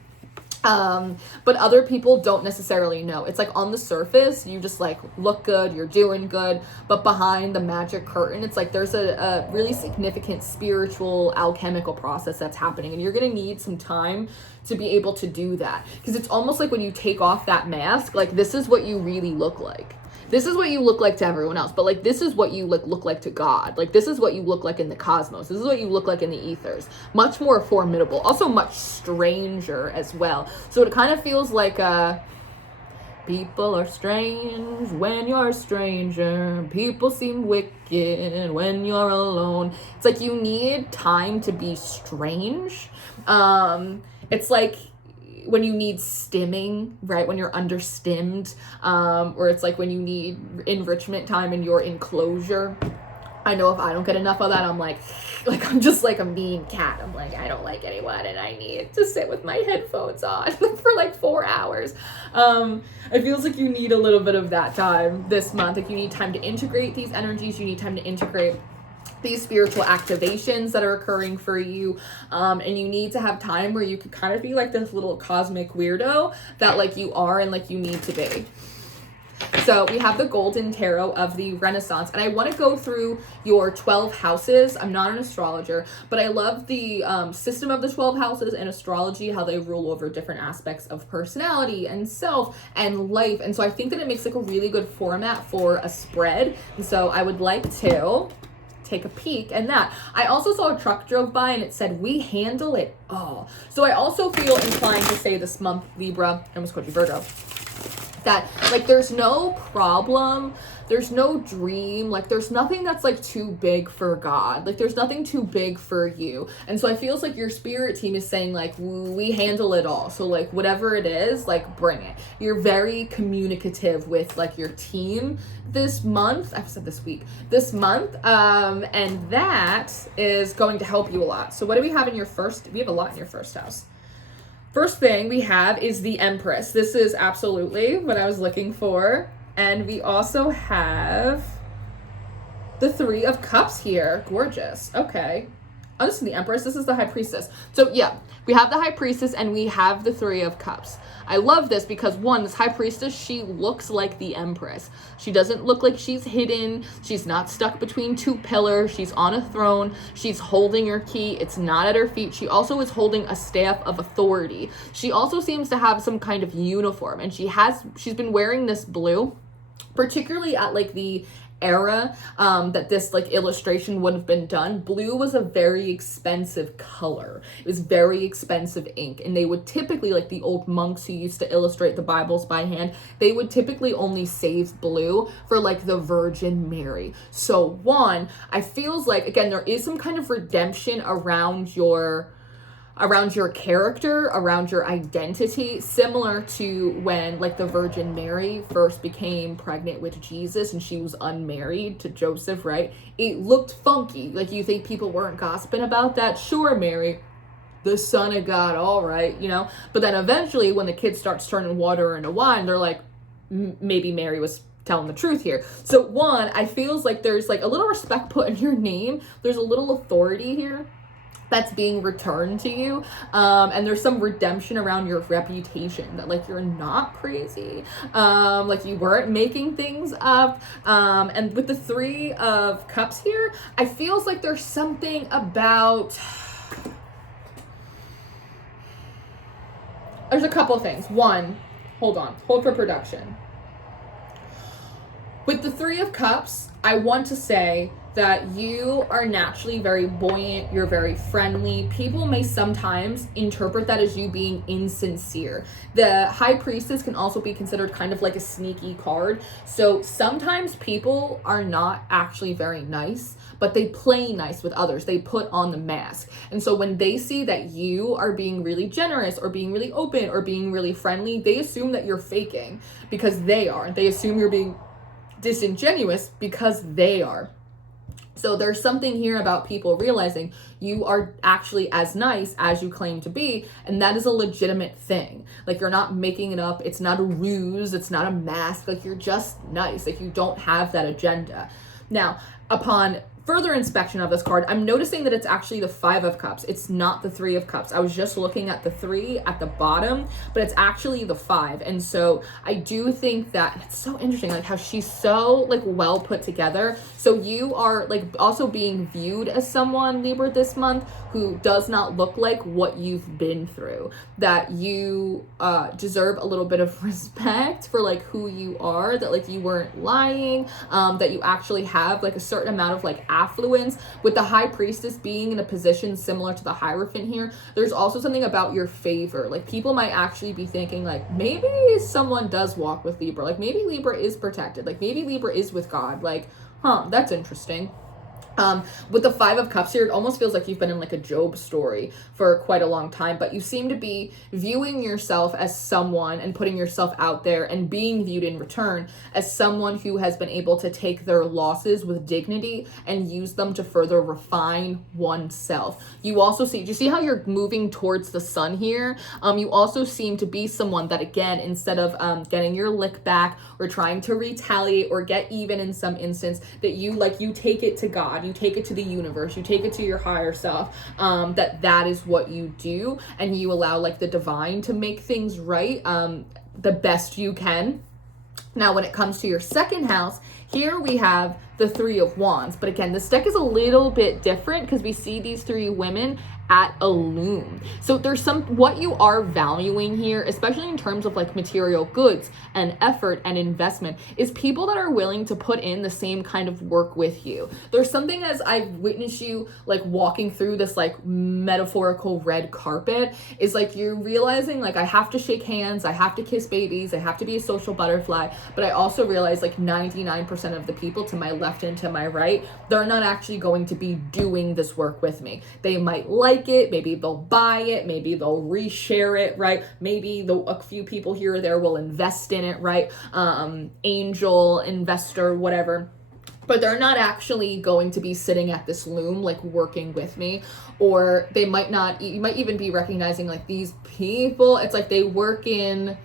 But other people don't necessarily know. It's like on the surface, you just like look good, you're doing good, but behind the magic curtain, it's like there's a really significant spiritual alchemical process that's happening, and you're gonna need some time to be able to do that, because it's almost like when you take off that mask, like this is what you really look like. This is what you look like to everyone else, but like this is what you like look like to God. Like this is what you look like in the cosmos. This is what you look like in the ethers. Much more formidable, also much stranger as well. So it kind of feels like people are strange when you're a stranger. People seem wicked when you're alone. It's like you need time to be strange. It's like when you need stimming, right? When you're understimmed, or it's like when you need enrichment time in your enclosure. I know if I don't get enough of that, I'm like I'm just like a mean cat. I'm like, I don't like anyone and I need to sit with my headphones on for like 4 hours. It feels like you need a little bit of that time this month. Like you need time to integrate these energies. You need time to integrate these spiritual activations that are occurring for you, and you need to have time where you could kind of be like this little cosmic weirdo that like you are and like you need to be. So we have the Golden Tarot of the Renaissance, and I want to go through your 12 houses. I'm not an astrologer, but I love the system of the 12 houses and astrology, how they rule over different aspects of personality and self and life. And so I think that it makes like a really good format for a spread. And so I would like to take a peek and that. I also saw a truck drove by and it said, "We handle it all." So I also feel inclined to say this month, Libra, I almost called you Virgo, that like there's no problem, there's no dream, like there's nothing that's like too big for God, like there's nothing too big for you. And so I feels like your spirit team is saying like, we handle it all. So like whatever it is, like bring it. You're very communicative with like your team this month. I've said this month, and that is going to help you a lot. So what do we have in your first? We have a lot in your first house. First thing we have is the Empress. This is absolutely what I was looking for. And we also have the Three of Cups here. Gorgeous. Okay. Oh, this is the Empress. This is the High Priestess. So yeah, we have the High Priestess and we have the Three of Cups. I love this because one, this High Priestess, she looks like the Empress. She doesn't look like she's hidden. She's not stuck between two pillars. She's on a throne. She's holding her key. It's not at her feet. She also is holding a staff of authority. She also seems to have some kind of uniform, and she's been wearing this blue, particularly at like the era that this like illustration would have been done. Blue was a very expensive color. It was very expensive ink, and they would typically, like the old monks who used to illustrate the Bibles by hand, they would typically only save blue for like the Virgin Mary. So one, I feels like, again, there is some kind of redemption around your character, around your identity, similar to when like the Virgin Mary first became pregnant with Jesus and she was unmarried to Joseph, right? It looked funky. Like, you think people weren't gossiping about that? Sure, Mary, the son of God, all right, you know? But then eventually when the kid starts turning water into wine, they're like, maybe Mary was telling the truth here. So one, I feels like there's like a little respect put in your name. There's a little authority here that's being returned to you, and there's some redemption around your reputation, that like you're not crazy, like you weren't making things up, and with the Three of Cups here, I feels like there's something about, there's a couple things. One, hold for production. With the Three of Cups, I want to say that you are naturally very buoyant, you're very friendly. People may sometimes interpret that as you being insincere. The High Priestess can also be considered kind of like a sneaky card. So sometimes people are not actually very nice, but they play nice with others. They put on the mask. And so when they see that you are being really generous or being really open or being really friendly, they assume that you're faking because they are. They assume you're being disingenuous because they are. So there's something here about people realizing you are actually as nice as you claim to be, and that is a legitimate thing. Like, you're not making it up. It's not a ruse. It's not a mask. Like, you're just nice. Like, you don't have that agenda. Now, upon further inspection of this card, I'm noticing that it's actually the Five of Cups. It's not the Three of Cups. I was just looking at the 3 at the bottom, but it's actually the 5. And so I do think that it's so interesting, like how she's so like well put together. So you are like also being viewed as someone, Libra, this month who does not look like what you've been through, that you deserve a little bit of respect for like who you are, that like you weren't lying, that you actually have like a certain amount of like affluence. With the High Priestess being in a position similar to the Hierophant here, there's also something about your favor. Like, people might actually be thinking like, maybe someone does walk with Libra, like maybe Libra is protected, like maybe Libra is with God, like, huh, that's interesting. With the Five of Cups here, it almost feels like you've been in like a Job story for quite a long time, but you seem to be viewing yourself as someone and putting yourself out there and being viewed in return as someone who has been able to take their losses with dignity and use them to further refine oneself. You also see, do you see how you're moving towards the sun here? You also seem to be someone that, again, instead of getting your lick back or trying to retaliate or get even in some instance, that you take it to God, you take it to the universe, you take it to your higher self, that is what you do, and you allow like the divine to make things right the best you can. Now, when it comes to your second house, here we have the Three of Wands. But again, this deck is a little bit different because we see these three women at a loom. So there's what you are valuing here, especially in terms of like material goods and effort and investment, is people that are willing to put in the same kind of work with you. There's something, as I've witnessed you like walking through this like metaphorical red carpet, is like you're realizing like, I have to shake hands, I have to kiss babies, I have to be a social butterfly, but I also realize like 99% of the people to my left and to my right, they're not actually going to be doing this work with me. They might like it, maybe they'll buy it, maybe they'll reshare it, right? Maybe a few people here or there will invest in it, right? Angel investor, whatever. But they're not actually going to be sitting at this loom like working with me. Or they might not, you might even be recognizing like these people, it's like they work in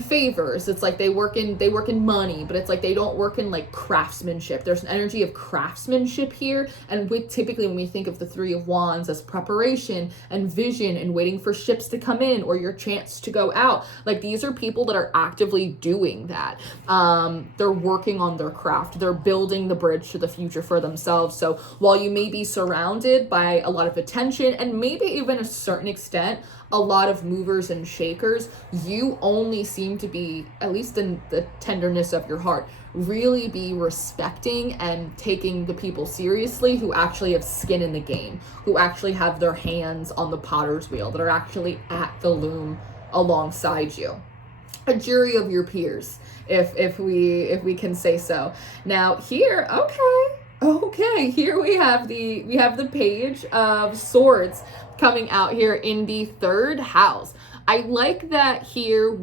favors. It's like they work in money, but it's like they don't work in like craftsmanship. There's an energy of craftsmanship here. And typically when we think of the Three of Wands as preparation and vision and waiting for ships to come in or your chance to go out, like these are people that are actively doing that. They're working on their craft. They're building the bridge to the future for themselves. So while you may be surrounded by a lot of attention and maybe even a certain extent a lot of movers and shakers, you only seem to be, at least in the tenderness of your heart, really be respecting and taking the people seriously who actually have skin in the game, who actually have their hands on the potter's wheel, that are actually at the loom alongside you. A jury of your peers, if we can say so. Now here, okay, here we have the Page of Swords coming out here in the third house. I like that here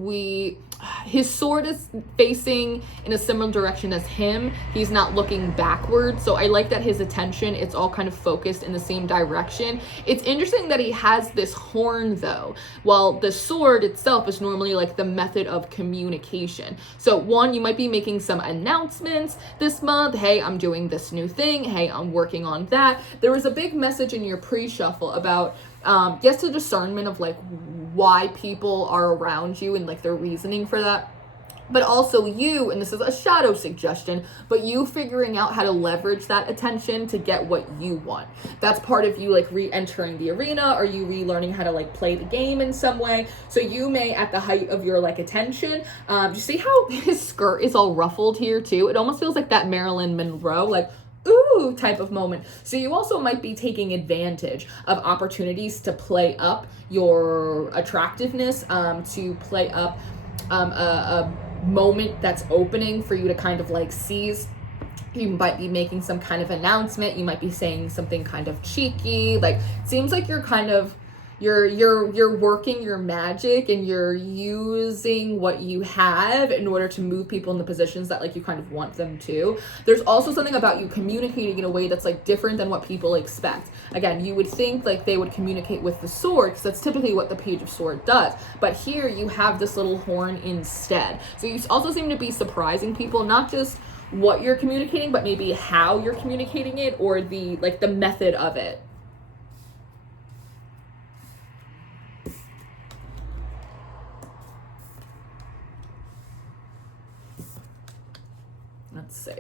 his sword is facing in a similar direction as him. He's not looking backward. So I like that his attention, it's all kind of focused in the same direction. It's interesting that he has this horn though. Well, the sword itself is normally like the method of communication. So one, you might be making some announcements this month. Hey, I'm doing this new thing. Hey, I'm working on that. There was a big message in your pre-shuffle about yes, the discernment of like why people are around you and like their reasoning for that, but also you, and this is a shadow suggestion, but you figuring out how to leverage that attention to get what you want. That's part of you like re-entering the arena, or you relearning how to like play the game in some way. So you may, at the height of your like attention, you see how his skirt is all ruffled here too? It almost feels like that Marilyn Monroe, like, ooh, type of moment. So you also might be taking advantage of opportunities to play up your attractiveness, to play up a moment that's opening for you to kind of like seize. You might be making some kind of announcement. You might be saying something kind of cheeky. Like, it seems like you're kind of you're working your magic and you're using what you have in order to move people in the positions that like you kind of want them to. There's also something about you communicating in a way that's like different than what people expect. Again, you would think like they would communicate with the sword because that's typically what the Page of Swords does. But here you have this little horn instead. So you also seem to be surprising people, not just what you're communicating, but maybe how you're communicating it, or the method of it. Let's see.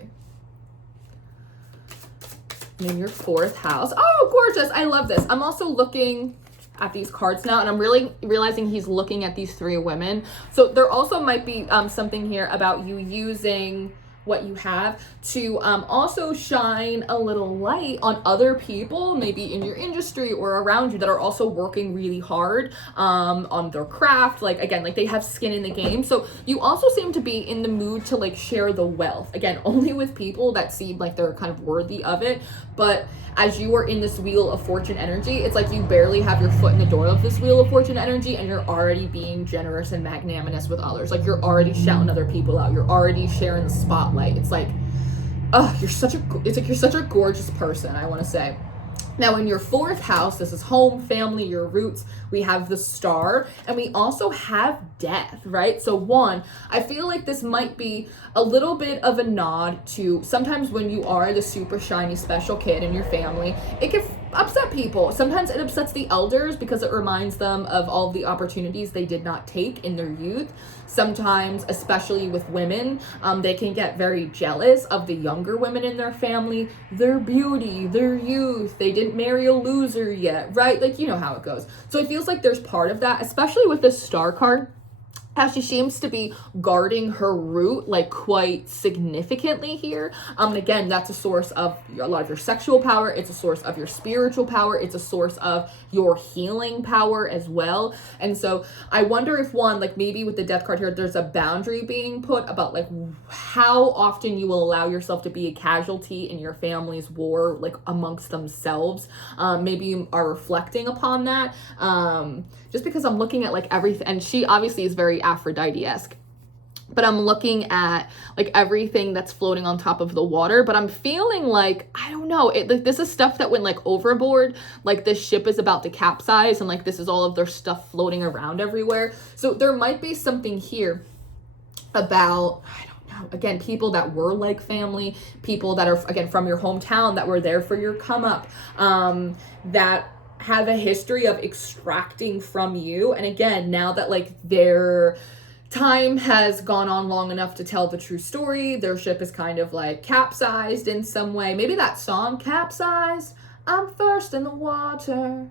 In your fourth house. Oh, gorgeous. I love this. I'm also looking at these cards now, and I'm really realizing he's looking at these three women. So there also might be something here about you using what you have to also shine a little light on other people, maybe in your industry or around you, that are also working really hard on their craft. Like, again, like they have skin in the game. So you also seem to be in the mood to like share the wealth, again, only with people that seem like they're kind of worthy of it. But as you are in this Wheel of Fortune energy, it's like you barely have your foot in the door of this Wheel of Fortune energy, and you're already being generous and magnanimous with others. Like, you're already shouting other people out. You're already sharing the spotlight. It's like, oh, you're such a gorgeous person, I want to say. Now, in your 4th house, this is home, family, your roots, we have the Star, and we also have death, right? So one, I feel like this might be a little bit of a nod to sometimes when you are the super shiny special kid in your family, it can upset people. Sometimes it upsets the elders because it reminds them of all the opportunities they did not take in their youth. Sometimes, especially with women, they can get very jealous of the younger women in their family, their beauty, their youth. They didn't marry a loser yet, right? Like, you know how it goes. So it feels like there's part of that, especially with this Star card, how she seems to be guarding her root like quite significantly here. Again, that's a source of a lot of your sexual power. It's a source of your spiritual power. It's a source of your healing power as well. And so I wonder if one, like maybe with the Death card here, there's a boundary being put about like how often you will allow yourself to be a casualty in your family's war, like amongst themselves. Maybe you are reflecting upon that. Just because I'm looking at like everything, and she obviously is very Aphrodite-esque, but I'm looking at like everything that's floating on top of the water, but I'm feeling like, I don't know, like this is stuff that went like overboard, like this ship is about to capsize, and like this is all of their stuff floating around everywhere. So there might be something here about, I don't know, again, people that were like family, people that are, again, from your hometown that were there for your come up, that have a history of extracting from you. And again, now that like their time has gone on long enough to tell the true story, their ship is kind of like capsized in some way. Maybe that song, Capsized, I'm first in the water,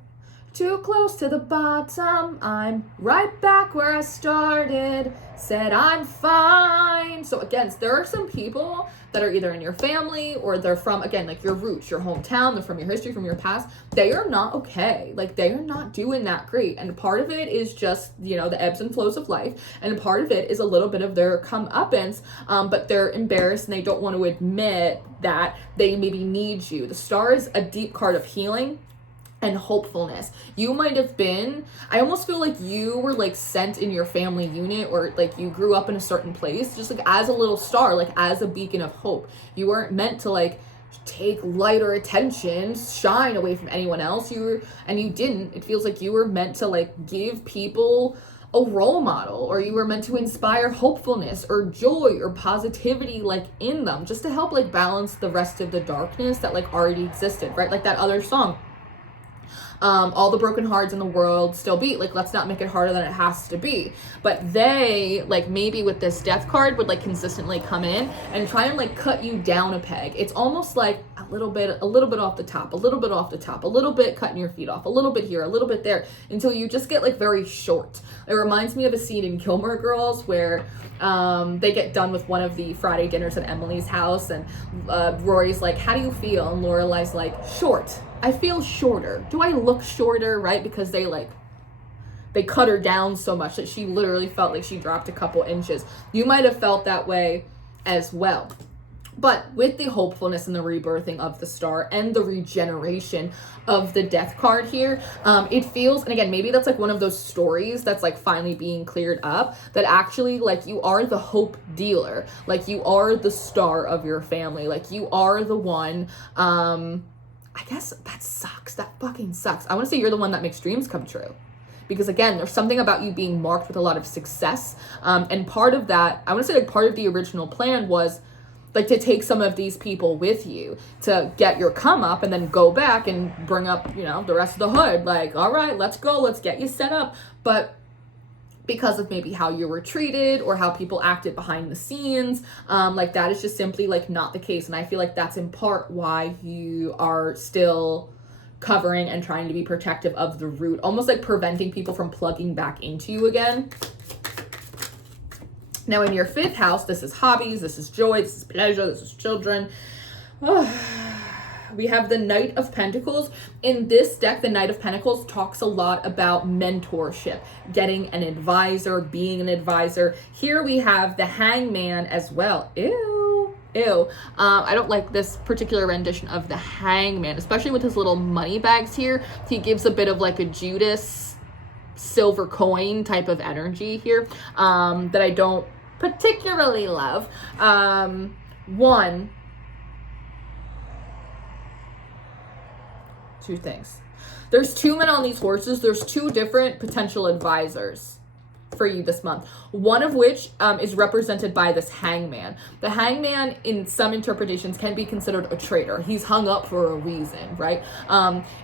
too close to the bottom, I'm right back where I started, said I'm fine. So again, there are some people that are either in your family or they're from, again, like your roots, your hometown, they're from your history, from your past. They are not okay. Like they are not doing that great. And part of it is just, you know, the ebbs and flows of life. And part of it is a little bit of their comeuppance, but they're embarrassed and they don't want to admit that they maybe need you. The Star is a deep card of healing and hopefulness. You might have been, I almost feel like you were like sent in your family unit, or like you grew up in a certain place, just like as a little star, like as a beacon of hope. You weren't meant to like take light or attention, shine away from anyone else. You didn't. It feels like you were meant to like give people a role model, or you were meant to inspire hopefulness or joy or positivity like in them, just to help like balance the rest of the darkness that like already existed, right? Like that other song, all the broken hearts in the world still beat, like let's not make it harder than it has to be. But they, like maybe with this Death card, would like consistently come in and try and like cut you down a peg. It's almost like a little bit off the top, a little bit off the top, a little bit cutting your feet off, a little bit here, a little bit there, until you just get like very short. It reminds me of a scene in Gilmore Girls where they get done with one of the Friday dinners at Emily's house, and Rory's like, how do you feel? And Lorelai's like, short. I feel shorter. Do I look shorter, right? Because they cut her down so much that she literally felt like she dropped a couple inches. You might have felt that way as well. But with the hopefulness and the rebirthing of the Star and the regeneration of the Death card here, it feels, and again, maybe that's like one of those stories that's like finally being cleared up, that actually like you are the hope dealer, like you are the star of your family, like you are the one, I guess that sucks. That fucking sucks. I want to say you're the one that makes dreams come true. Because again, there's something about you being marked with a lot of success. And part of that, I want to say like part of the original plan was like to take some of these people with you to get your come up and then go back and bring up, you know, the rest of the hood. Like, all right, let's go. Let's get you set up. But because of maybe how you were treated or how people acted behind the scenes, like that is just simply like not the case. And I feel like that's in part why you are still covering and trying to be protective of the root, almost like preventing people from plugging back into you again. Now in your 5th house, this is hobbies, this is joy, this is pleasure, this is children. We have the Knight of Pentacles. In this deck, the Knight of Pentacles talks a lot about mentorship, getting an advisor, being an advisor. Here we have the Hangman as well. Ew. I don't like this particular rendition of the Hangman, especially with his little money bags here. He gives a bit of like a Judas silver coin type of energy here that I don't particularly love. Two things. There's 2 men on these horses. There's 2 different potential advisors for you this month, one of which is represented by this Hangman. The Hangman in some interpretations can be considered a traitor. He's hung up for a reason, right?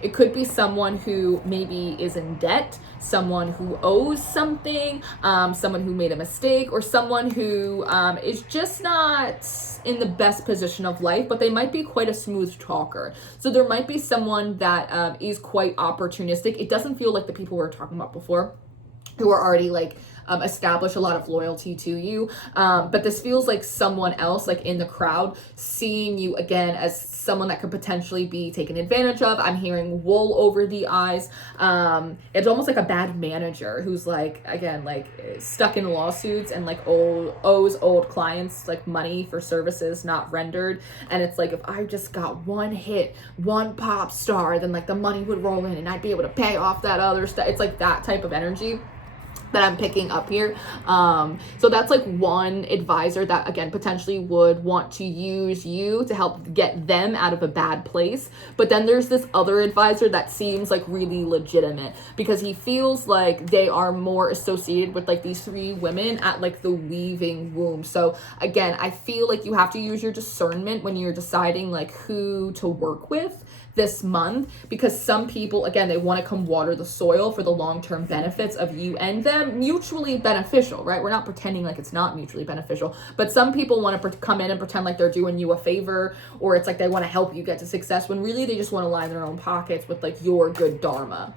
It could be someone who maybe is in debt, someone who owes something, someone who made a mistake, or someone who is just not in the best position of life, but they might be quite a smooth talker. So there might be someone that is quite opportunistic. It doesn't feel like the people we were talking about before, who are already like establish a lot of loyalty to you, but this feels like someone else, like in the crowd, seeing you again as someone that could potentially be taken advantage of. I'm hearing wool over the eyes. It's almost like a bad manager who's like, again, like stuck in lawsuits and like owes old clients like money for services not rendered, and it's like, if I just got one hit, one pop star, then like the money would roll in and I'd be able to pay off that other stuff. It's like that type of energy that I'm picking up here. So that's like one advisor that, again, potentially would want to use you to help get them out of a bad place. But then there's this other advisor that seems like really legitimate, because he feels like they are more associated with like these 3 women at like the weaving womb. So again, I feel like you have to use your discernment when you're deciding like who to work with this month, because some people, again, they want to come water the soil for the long-term benefits of you and them, mutually beneficial, right? We're not pretending like it's not mutually beneficial, but some people want to come in and pretend like they're doing you a favor, or it's like they want to help you get to success, when really they just want to line their own pockets with like your good dharma.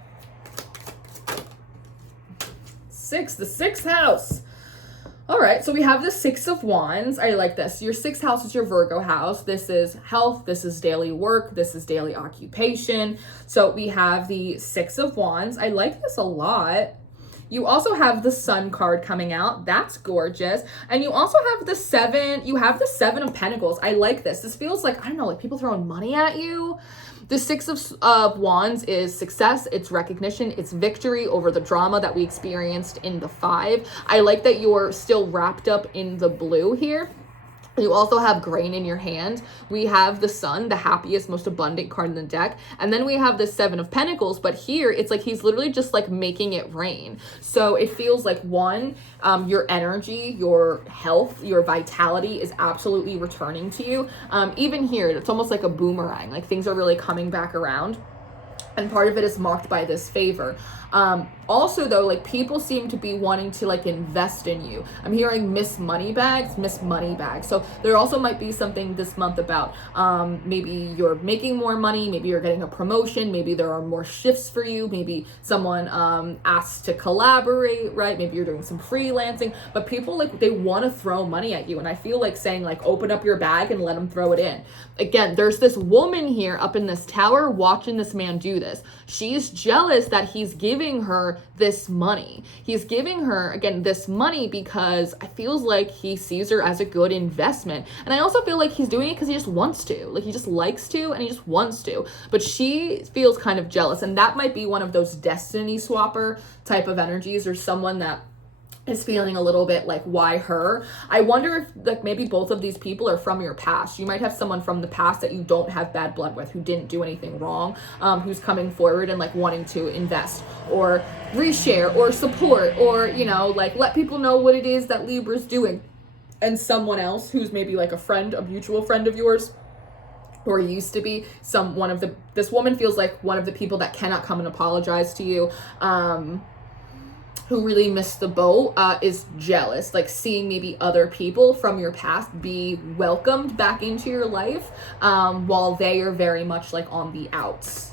The 6th house. All right, so we have the 6 of Wands. I like this. Your 6th house is your Virgo house. This is health. This is daily work. This is daily occupation. So we have the 6 of Wands. I like this a lot. You also have the Sun card coming out. That's gorgeous. And you also have the 7. You have the 7 of Pentacles. I like this. This feels like, I don't know, like people throwing money at you. The 6 of Wands is success, it's recognition, it's victory over the drama that we experienced in the 5. I like that you're still wrapped up in the blue here. You also have grain in your hand. We have the Sun, the happiest, most abundant card in the deck. And then we have the 7 of Pentacles, but here it's like he's literally just like making it rain. So it feels like, one, your energy, your health, your vitality is absolutely returning to you. Even here, it's almost like a boomerang, like things are really coming back around. And part of it is marked by this favor. Also though, like people seem to be wanting to like invest in you. I'm hearing Miss Moneybags. So there also might be something this month about maybe you're making more money, maybe you're getting a promotion, maybe there are more shifts for you, maybe someone asks to collaborate, right? Maybe you're doing some freelancing, but people like they want to throw money at you. And I feel like saying like, open up your bag and let them throw it in. Again, there's this woman here up in this tower watching this man do this. She's jealous that he's giving her this money. He's giving her, again, this money because it feels like he sees her as a good investment. And I also feel like he's doing it because he just wants to. Like he just likes to and he just wants to. But she feels kind of jealous. And that might be one of those destiny swapper type of energies, or someone that is feeling a little bit like, why her? I wonder if like maybe both of these people are from your past. You might have someone from the past that you don't have bad blood with, who didn't do anything wrong, who's coming forward and like wanting to invest or reshare or support, or, you know, like let people know what it is that Libra's doing. And someone else who's maybe like a friend, a mutual friend of yours, or used to be this woman feels like one of the people that cannot come and apologize to you, who really missed the boat, is jealous, like seeing maybe other people from your past be welcomed back into your life, while they are very much like on the outs.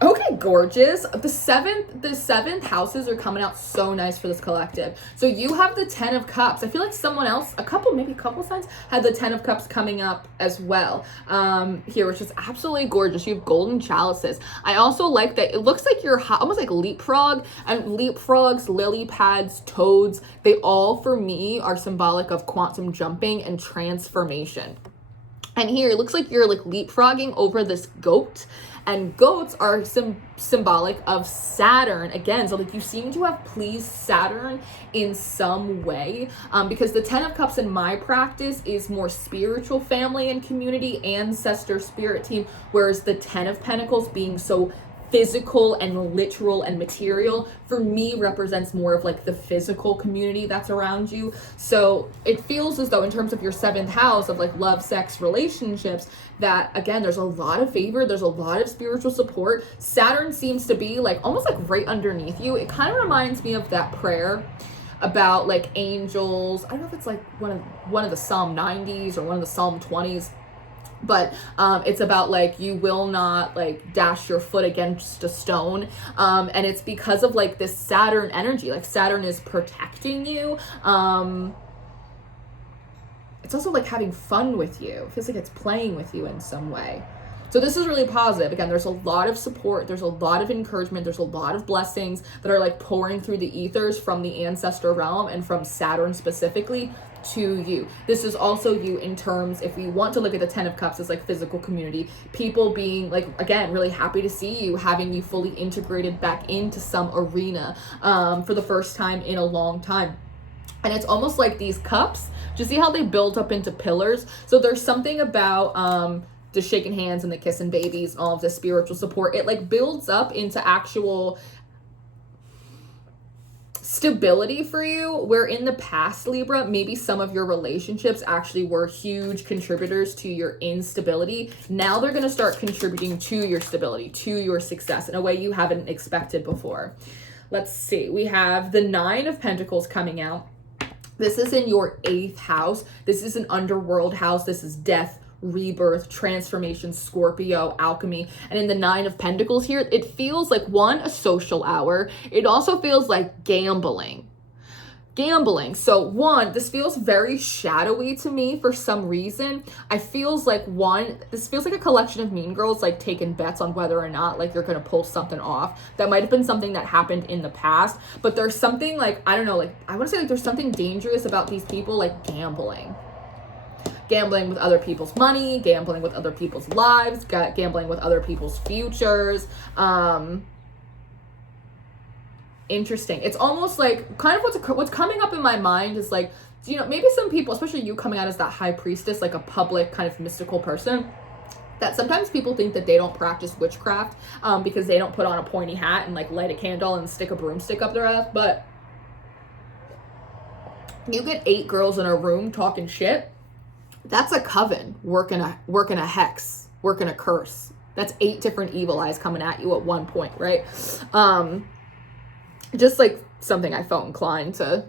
Okay, gorgeous. The seventh houses are coming out so nice for this collective. So you have the 10 of Cups. I feel like someone else, maybe a couple signs, had the 10 of Cups coming up as well here, which is absolutely gorgeous. You have golden chalices. I also like that it looks like you're almost like leapfrog, and leapfrogs, lily pads, toads, they all for me are symbolic of quantum jumping and transformation. And here it looks like you're like leapfrogging over this goat, and goats are symbolic of Saturn again. So like you seem to have pleased Saturn in some way, because the 10 of Cups in my practice is more spiritual, family and community, ancestor, spirit team, whereas the 10 of Pentacles being so physical and literal and material for me represents more of like the physical community that's around you. So it feels as though in terms of your 7th house of like love, sex, relationships, that again, there's a lot of favor, there's a lot of spiritual support. Saturn seems to be like almost like right underneath you. It kind of reminds me of that prayer about like angels. I don't know if it's like one of the Psalm 90s or one of the Psalm 20s, but it's about like you will not like dash your foot against a stone, and it's because of like this Saturn energy. Like Saturn is protecting you. It's also like having fun with you. It feels like it's playing with you in some way. So this is really positive. Again, there's a lot of support, there's a lot of encouragement, there's a lot of blessings that are like pouring through the ethers from the ancestor realm and from Saturn specifically to you. This is also you in terms, if we want to look at the 10 of Cups as like physical community, people being like, again, really happy to see you, having you fully integrated back into some arena for the first time in a long time. And it's almost like these cups, do you see how they build up into pillars? So there's something about the shaking hands and the kissing babies, all of the spiritual support. It like builds up into actual stability for you, where in the past, Libra, maybe some of your relationships actually were huge contributors to your instability. Now they're going to start contributing to your stability, to your success in a way you haven't expected before. Let's see. We have the 9 of Pentacles coming out. This is in your 8th house. This is an underworld house. This is death, rebirth, transformation, Scorpio, alchemy. And in the 9 of Pentacles here, it feels like a social hour. It also feels like gambling. So this feels very shadowy to me for some reason. This feels like a collection of mean girls like taking bets on whether or not like you're gonna pull something off. That might have been something that happened in the past, but there's something like, I don't know, like I want to say like there's something dangerous about these people like gambling with other people's money, gambling with other people's lives, gambling with other people's futures. Interesting. It's almost like kind of what's coming up in my mind is like, you know, maybe some people, especially you coming out as that high priestess, like a public kind of mystical person, that sometimes people think that they don't practice witchcraft because they don't put on a pointy hat and like light a candle and stick a broomstick up their ass. But you get 8 girls in a room talking shit. That's a coven working a hex, working a curse. That's 8 different evil eyes coming at you at one point, right? Just like something I felt inclined to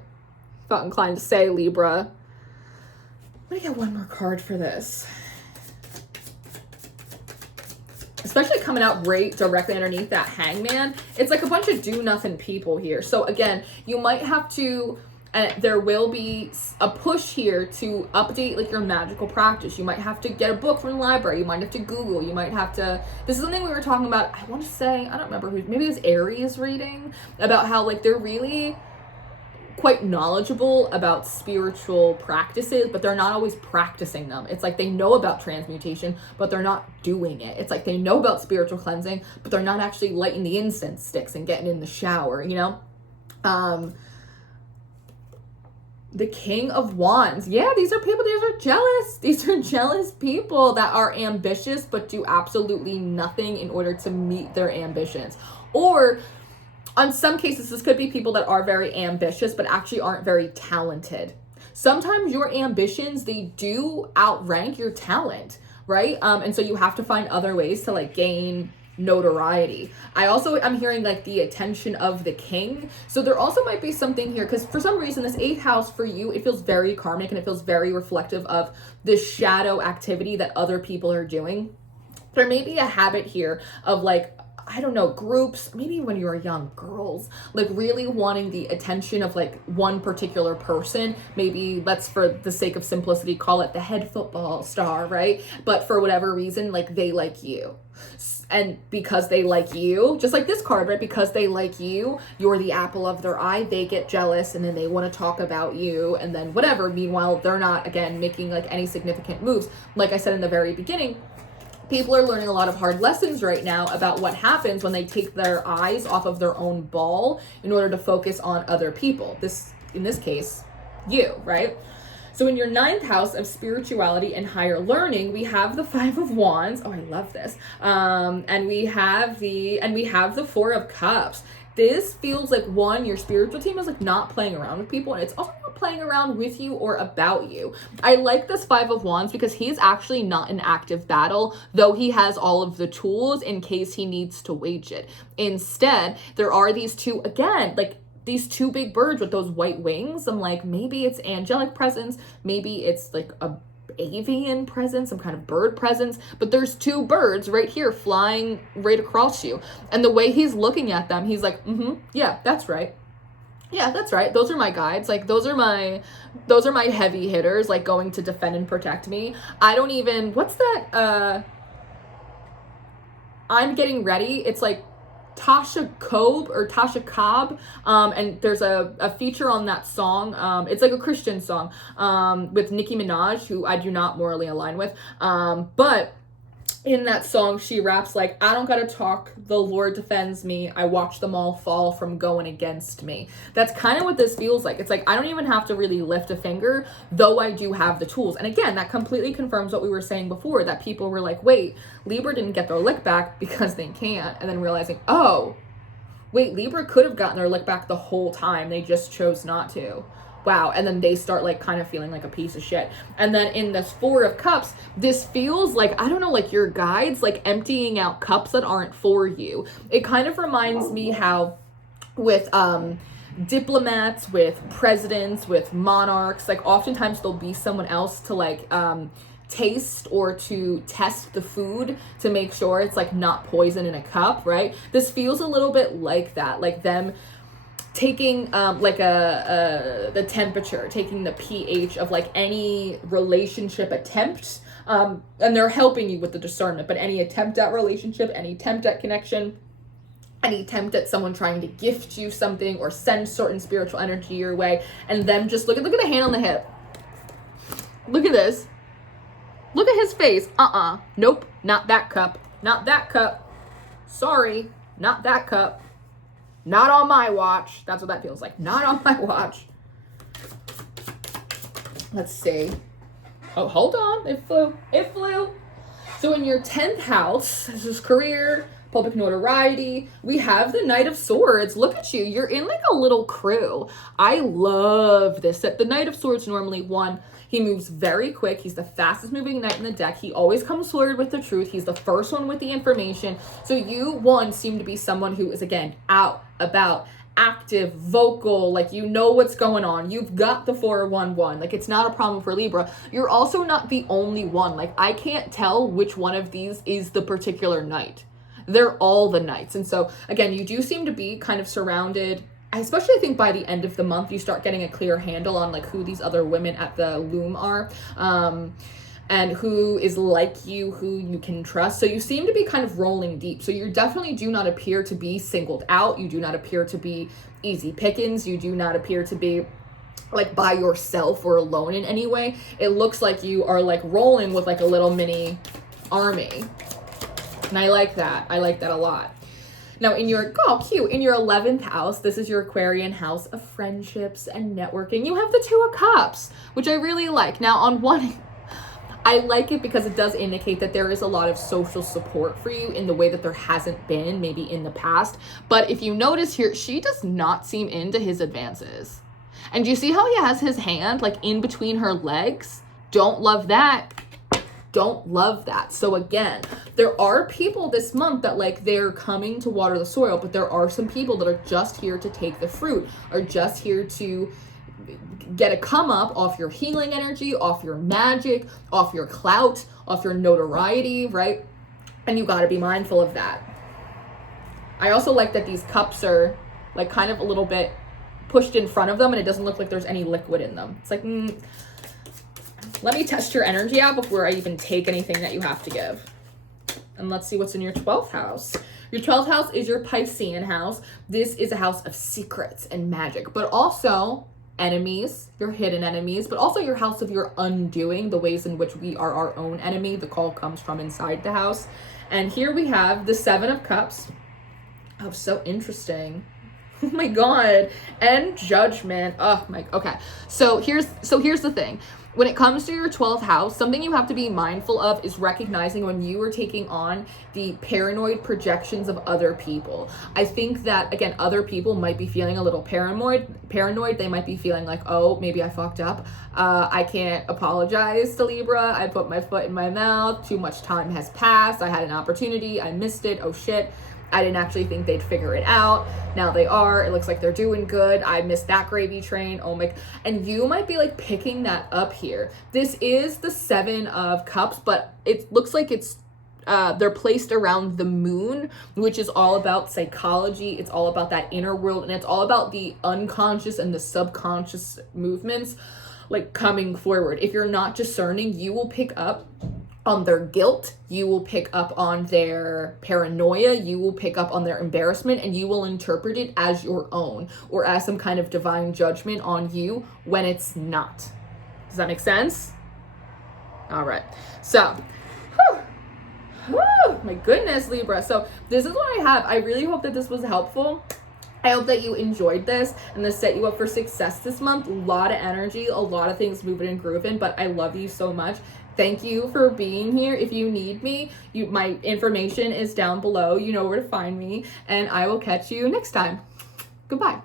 say, Libra. Let me get one more card for this. Especially coming out right directly underneath that Hangman. It's like a bunch of do-nothing people here. So again, you might have to, there will be a push here to update like your magical practice. You might have to get a book from the library. You might have to Google. You might have to, this is something we were talking about, I want to say, I don't remember who, maybe it was Aries reading, about how like they're really quite knowledgeable about spiritual practices, but they're not always practicing them. It's like they know about transmutation, but they're not doing it. It's like they know about spiritual cleansing, but they're not actually lighting the incense sticks and getting in the shower, you know? The King of Wands. Yeah, these are jealous. These are jealous people that are ambitious, but do absolutely nothing in order to meet their ambitions. Or on some cases, this could be people that are very ambitious, but actually aren't very talented. Sometimes your ambitions, they do outrank your talent, right? And so you have to find other ways to like gain notoriety. I'm hearing like the attention of the king. So there also might be something here, because for some reason this 8th house for you, it feels very karmic and it feels very reflective of the shadow activity that other people are doing. There may be a habit here of like I don't know, groups, maybe when you were young, girls, like really wanting the attention of like one particular person. Maybe let's, for the sake of simplicity, call it the head football star, right? But for whatever reason, like they like you. And because they like you, just like this card, right? Because they like you, you're the apple of their eye. They get jealous and then they want to talk about you and then whatever. Meanwhile, they're not, again, making like any significant moves. Like I said in the very beginning, people are learning a lot of hard lessons right now about what happens when they take their eyes off of their own ball in order to focus on other people. In this case, you, right? So in your 9th house of spirituality and higher learning, we have the 5 of Wands. Oh, I love this. And we have the 4 of Cups. This feels like, one, your spiritual team is like not playing around with people, and it's also not playing around with you or about you. I like this 5 of Wands because he's actually not in active battle, though he has all of the tools in case he needs to wage it. Instead, there are these two, again, like these two big birds with those white wings. I'm like, maybe it's angelic presence, maybe it's like a avian presence, some kind of bird presence, but there's two birds right here flying right across you. And the way he's looking at them, he's like, yeah, that's right. Yeah, that's right. Those are my guides. Like those are my heavy hitters, like going to defend and protect me. I don't even, what's that? I'm getting ready. It's like Tasha Cobb, and there's a feature on that song. It's like a Christian song, with Nicki Minaj, who I do not morally align with. But in that song, she raps like, I don't gotta talk, the Lord defends me, I watch them all fall from going against me. That's kind of what this feels like. It's like, I don't even have to really lift a finger, though I do have the tools. And again, that completely confirms what we were saying before, that people were like, wait, Libra didn't get their lick back because they can't. And then realizing, oh, wait, Libra could have gotten their lick back the whole time, they just chose not to. Wow. And then they start like kind of feeling like a piece of shit. And then in this 4 of Cups, this feels like, I don't know, like your guides, like emptying out cups that aren't for you. It kind of reminds me how with diplomats, with presidents, with monarchs, like oftentimes there'll be someone else to like taste or to test the food to make sure it's like not poison in a cup, right? This feels a little bit like that, like them taking like the temperature, taking the pH of like any relationship attempt, and they're helping you with the discernment, but any attempt at relationship, any attempt at connection, any attempt at someone trying to gift you something or send certain spiritual energy your way, and then just look at the hand on the hip. Look at this. Look at his face. Nope, not that cup. Not that cup. Sorry, not that cup. Not on my watch. That's what that feels like. Not on my watch. Let's see. Oh, hold on. It flew. It flew. So in your 10th house, this is career, public notoriety, we have the Knight of Swords. Look at you. You're in like a little crew. I love this. The Knight of Swords normally one. He moves very quick. He's the fastest moving knight in the deck. He always comes forward with the truth. He's the first one with the information. So you, one, seem to be someone who is, again, out, about, active, vocal, like you know what's going on. You've got the 411. Like it's not a problem for Libra. You're also not the only one. Like I can't tell which one of these is the particular knight. They're all the knights. And so, again, you do seem to be kind of surrounded, especially I think by the end of the month, you start getting a clear handle on like who these other women at the loom are, and who is like you, who you can trust. So you seem to be kind of rolling deep. So you definitely do not appear to be singled out. You do not appear to be easy pickings. You do not appear to be like by yourself or alone in any way. It looks like you are like rolling with like a little mini army. And I like that. I like that a lot. Now in your, oh cute, in your 11th house, this is your Aquarian house of friendships and networking. You have the 2 of Cups, which I really like. Now on one, I like it because it does indicate that there is a lot of social support for you in the way that there hasn't been maybe in the past. But if you notice here, she does not seem into his advances. And do you see how he has his hand like in between her legs? Don't love that. Don't love that. So again, there are people this month that like they're coming to water the soil, but there are some people that are just here to take the fruit, are just here to get a come up off your healing energy, off your magic, off your clout, off your notoriety, right? And you got to be mindful of that. I also like that these cups are like kind of a little bit pushed in front of them and it doesn't look like there's any liquid in them. It's like, let me test your energy out before I even take anything that you have to give. And let's see what's in your 12th house. Your 12th house is your Piscean house. This is a house of secrets and magic, but also enemies, your hidden enemies, but also your house of your undoing, the ways in which we are our own enemy. The call comes from inside the house. And here we have the 7 of Cups. Oh, so interesting. Oh my God. And Judgment. Oh my, okay. So here's the thing. When it comes to your 12th house, something you have to be mindful of is recognizing when you are taking on the paranoid projections of other people. I think that, again, other people might be feeling a little paranoid. They might be feeling like, oh, maybe I fucked up. I can't apologize to Libra. I put my foot in my mouth. Too much time has passed. I had an opportunity. I missed it. Oh shit. I didn't actually think they'd figure it out. Now they are. It looks like they're doing good. I missed that gravy train. Oh my. And you might be like picking that up here. This is the 7 of Cups, but it looks like it's they're placed around the moon, which is all about psychology. It's all about that inner world, and it's all about the unconscious and the subconscious movements like coming forward. If you're not discerning, you will pick up on their guilt, you will pick up on their paranoia, you will pick up on their embarrassment, and you will interpret it as your own or as some kind of divine judgment on you when it's not. Does that make sense? All right. So, my goodness, Libra. So this is what I have. I really hope that this was helpful. I hope that you enjoyed this and this set you up for success this month. A lot of energy, a lot of things moving and grooving, but I love you so much. Thank you for being here. If you need me, my information is down below. You know where to find me, and I will catch you next time. Goodbye.